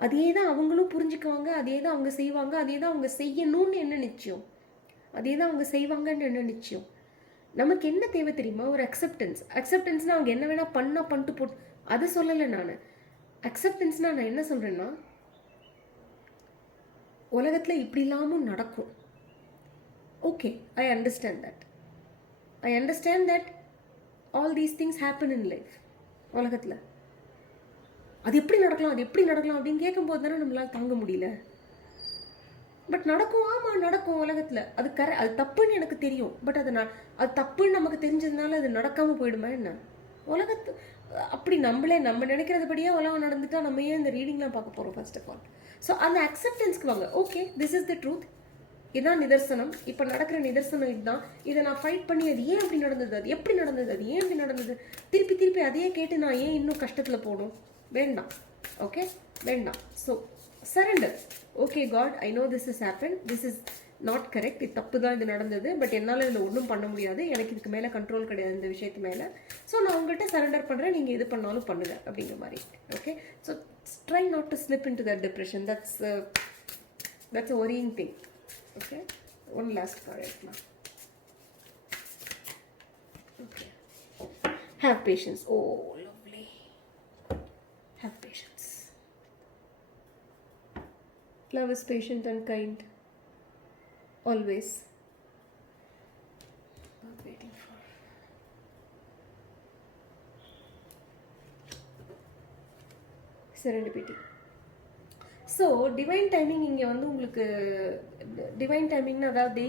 அதே தான் அவங்களும் புரிஞ்சுக்குவாங்க, அதே தான் அவங்க செய்வாங்க, அதே தான் அவங்க செய்யணும்னு என்ன நிச்சயம்? அதே தான் அவங்க செய்வாங்கன்னு என்ன நிச்சயம்? நமக்கு என்ன தேவை தெரியுமா? ஒரு அக்செப்டன்ஸ்னால் அவங்க என்ன வேணால் பண்ணிட்டு போட்டு அதை சொல்லலை நான். அக்செப்டன்ஸ்னால் நான் என்ன சொல்கிறேன்னா, உலகத்தில் இப்படி இல்லாமல் நடக்கும். Okay, I understand that all these things happen in life. உலகத்தில் அது எப்படி நடக்கலாம் அப்படின்னு கேட்கும்போது தானே நம்மளால் தாங்க முடியல. பட் நடக்கும், ஆமாம் நடக்கும் உலகத்தில். அது தப்புன்னு எனக்கு தெரியும். பட் அது தப்புன்னு நமக்கு தெரிஞ்சதுனால அது நடக்காமல் போயிடுமா என்ன? உலகத்து அப்படி நம்ம நினைக்கிறதுபடியே உலகம் நடந்துட்டா நம்ம ஏன் இந்த ரீடிங்லாம் பார்க்க போகிறோம்? ஃபர்ஸ்ட் ஆஃப் ஆல், ஸோ அந்த அக்செப்டன்ஸ்க்கு வாங்க. Okay, this is the truth, இதுதான் நிதர்சனம், இப்போ நடக்கிற நிதர்சனம் இதுதான். இதை நான் ஃபைட் பண்ணி அது ஏன் அப்படி நடந்தது, அது எப்படி நடந்தது, அது ஏன் அப்படி நடந்தது, திருப்பி அதையே கேட்டு நான் ஏன் இன்னும் கஷ்டத்தில் போகணும்? வேண்டாம். ஓகே, வேண்டாம். So surrender. Okay God, I know this is happen, this is not correct, இது தப்பு தான், இது நடந்தது. பட் என்னால் இதில் ஒன்றும் பண்ண முடியாது, எனக்கு இதுக்கு மேலே கண்ட்ரோல் கிடையாது இந்த விஷயத்து மேலே. ஸோ நான் உங்கள்கிட்ட சரண்டர் பண்ணுறேன், நீங்கள் எது பண்ணாலும் பண்ணுங்க அப்படிங்கிற மாதிரி. Okay, so try not to slip in to that depression. That's a worrying thing. Okay, one last card now. Okay, have patience. Oh lovely, have patience. Love is patient and kind always. Not waiting for serendipity. So divine timing இங்கே வந்து உங்களுக்கு divine டைமிங்னா அதாவது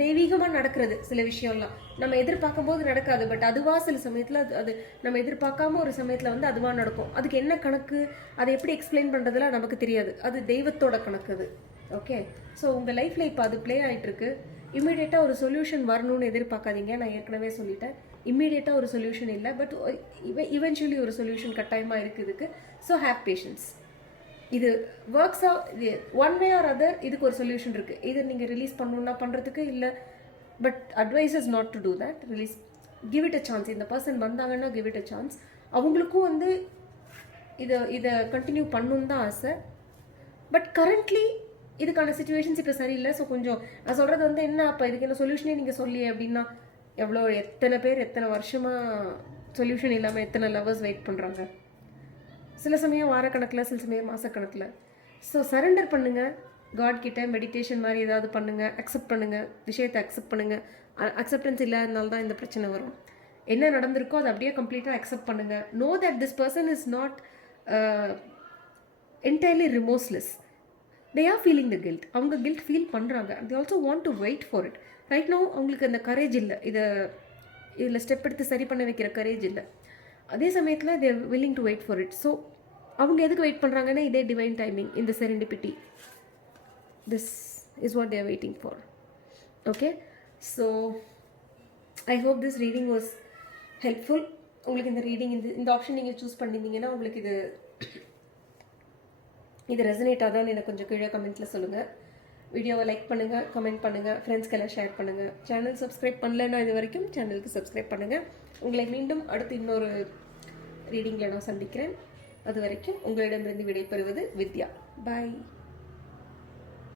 தெய்வீகமாக நடக்கிறது. சில விஷயம்லாம் நம்ம எதிர்பார்க்கும் போது நடக்காது, பட் அதுவாக சில சமயத்தில் அது நம்ம எதிர்பார்க்காம ஒரு சமயத்தில் வந்து அதுவாக நடக்கும். அதுக்கு என்ன கணக்கு, அதை எப்படி எக்ஸ்பிளைன் பண்ணுறதுலாம் நமக்கு தெரியாது, அது தெய்வத்தோட கணக்கு அது. ஓகே, ஸோ உங்கள் லைஃப்பில் இப்போ அது ப்ளே ஆகிட்டுருக்கு. இம்மிடியேட்டாக ஒரு சொல்யூஷன் வரணும்னு எதிர்பார்க்காதீங்க. நான் ஏற்கனவே சொல்லிட்டேன், இம்மிடியேட்டாக ஒரு சொல்யூஷன் இல்லை, பட் இவென்ச்சுவலி ஒரு சொல்யூஷன் கட்டாயமாக இருக்குதுக்கு. So have patience. இது ஒர்க்ஸாக ஒன் வே ஆர் அதர், இதுக்கு ஒரு சொல்யூஷன் இருக்குது. இதை நீங்கள் ரிலீஸ் பண்ணணுன்னா பண்ணுறதுக்கு இல்லை, but advice is not to do that. Release, give it a chance. இந்த பர்சன் வந்தாங்கன்னா கிவ் இட் அ சான்ஸ். அவங்களுக்கும் வந்து இதை கண்டினியூ பண்ணணுன்னு தான் ஆசை. பட் கரண்ட்லி இதுக்கான சுச்சுவேஷன்ஸ் இப்போ சரியில்லை. ஸோ கொஞ்சம் நான் சொல்கிறது வந்து என்ன, அப்போ இதுக்கு என்ன சொல்யூஷனே நீங்கள் சொல்லி அப்படின்னா எத்தனை பேர் எத்தனை வருஷமாக சொல்யூஷன் இல்லாமல் எத்தனை லவர்ஸ் வெயிட் பண்ணுறாங்க. சில சமயம் வாரக்கணக்கில், சில சமயம் மாதக்கணக்கில். ஸோ சரண்டர் பண்ணுங்கள் காட் கிட்ட. மெடிடேஷன் மாதிரி ஏதாவது பண்ணுங்கள், அக்செப்ட் பண்ணுங்கள், விஷயத்தை அக்செப்ட் பண்ணுங்கள். அக்செப்டன்ஸ் இல்லாதனால தான் இந்த பிரச்சனை வரும். என்ன நடந்திருக்கோ அதை அப்படியே கம்ப்ளீட்டாக அக்செப்ட் பண்ணுங்கள். Know that this person is not entirely remorseless. they are feeling the guilt. அவங்க கில்ட் ஃபீல் பண்ணுறாங்க. they also want to wait for it. Right now அவங்களுக்கு அந்த கரேஜ் இல்லை, இதில் ஸ்டெப் எடுத்து சரி பண்ண வைக்கிற கரேஜ் இல்லை. அதே சமயத்தில் they are willing to wait for it. So அவங்க எதுக்கு வெயிட் பண்ணுறாங்கன்னா இதே டிவைன் டைமிங், இந்த serendipity, this is what they are waiting for. Okay, so I hope this reading was helpful. உங்களுக்கு இந்த ரீடிங் இந்த ஆப்ஷன் நீங்கள் சூஸ் பண்ணியிருந்தீங்கன்னா உங்களுக்கு இது ரெசனேட் ஆதான்னு எனக்கு கொஞ்சம் கீழே கமெண்ட்டில் சொல்லுங்கள். வீடியோவை லைக் பண்ணுங்கள், கமெண்ட் பண்ணுங்கள், ஃப்ரெண்ட்ஸ்க்கெல்லாம் ஷேர் பண்ணுங்கள். சேனல் சப்ஸ்கிரைப் பண்ணலைன்னா இது வரைக்கும் சேனலுக்கு சப்ஸ்கிரைப் பண்ணுங்கள். உங்களை மீண்டும் அடுத்து இன்னொரு ரீடிங்கில் நான் சந்திக்கிறேன். அது வரைக்கும் உங்களிடமிருந்து விடைபெறுவது வித்யா. பாய்.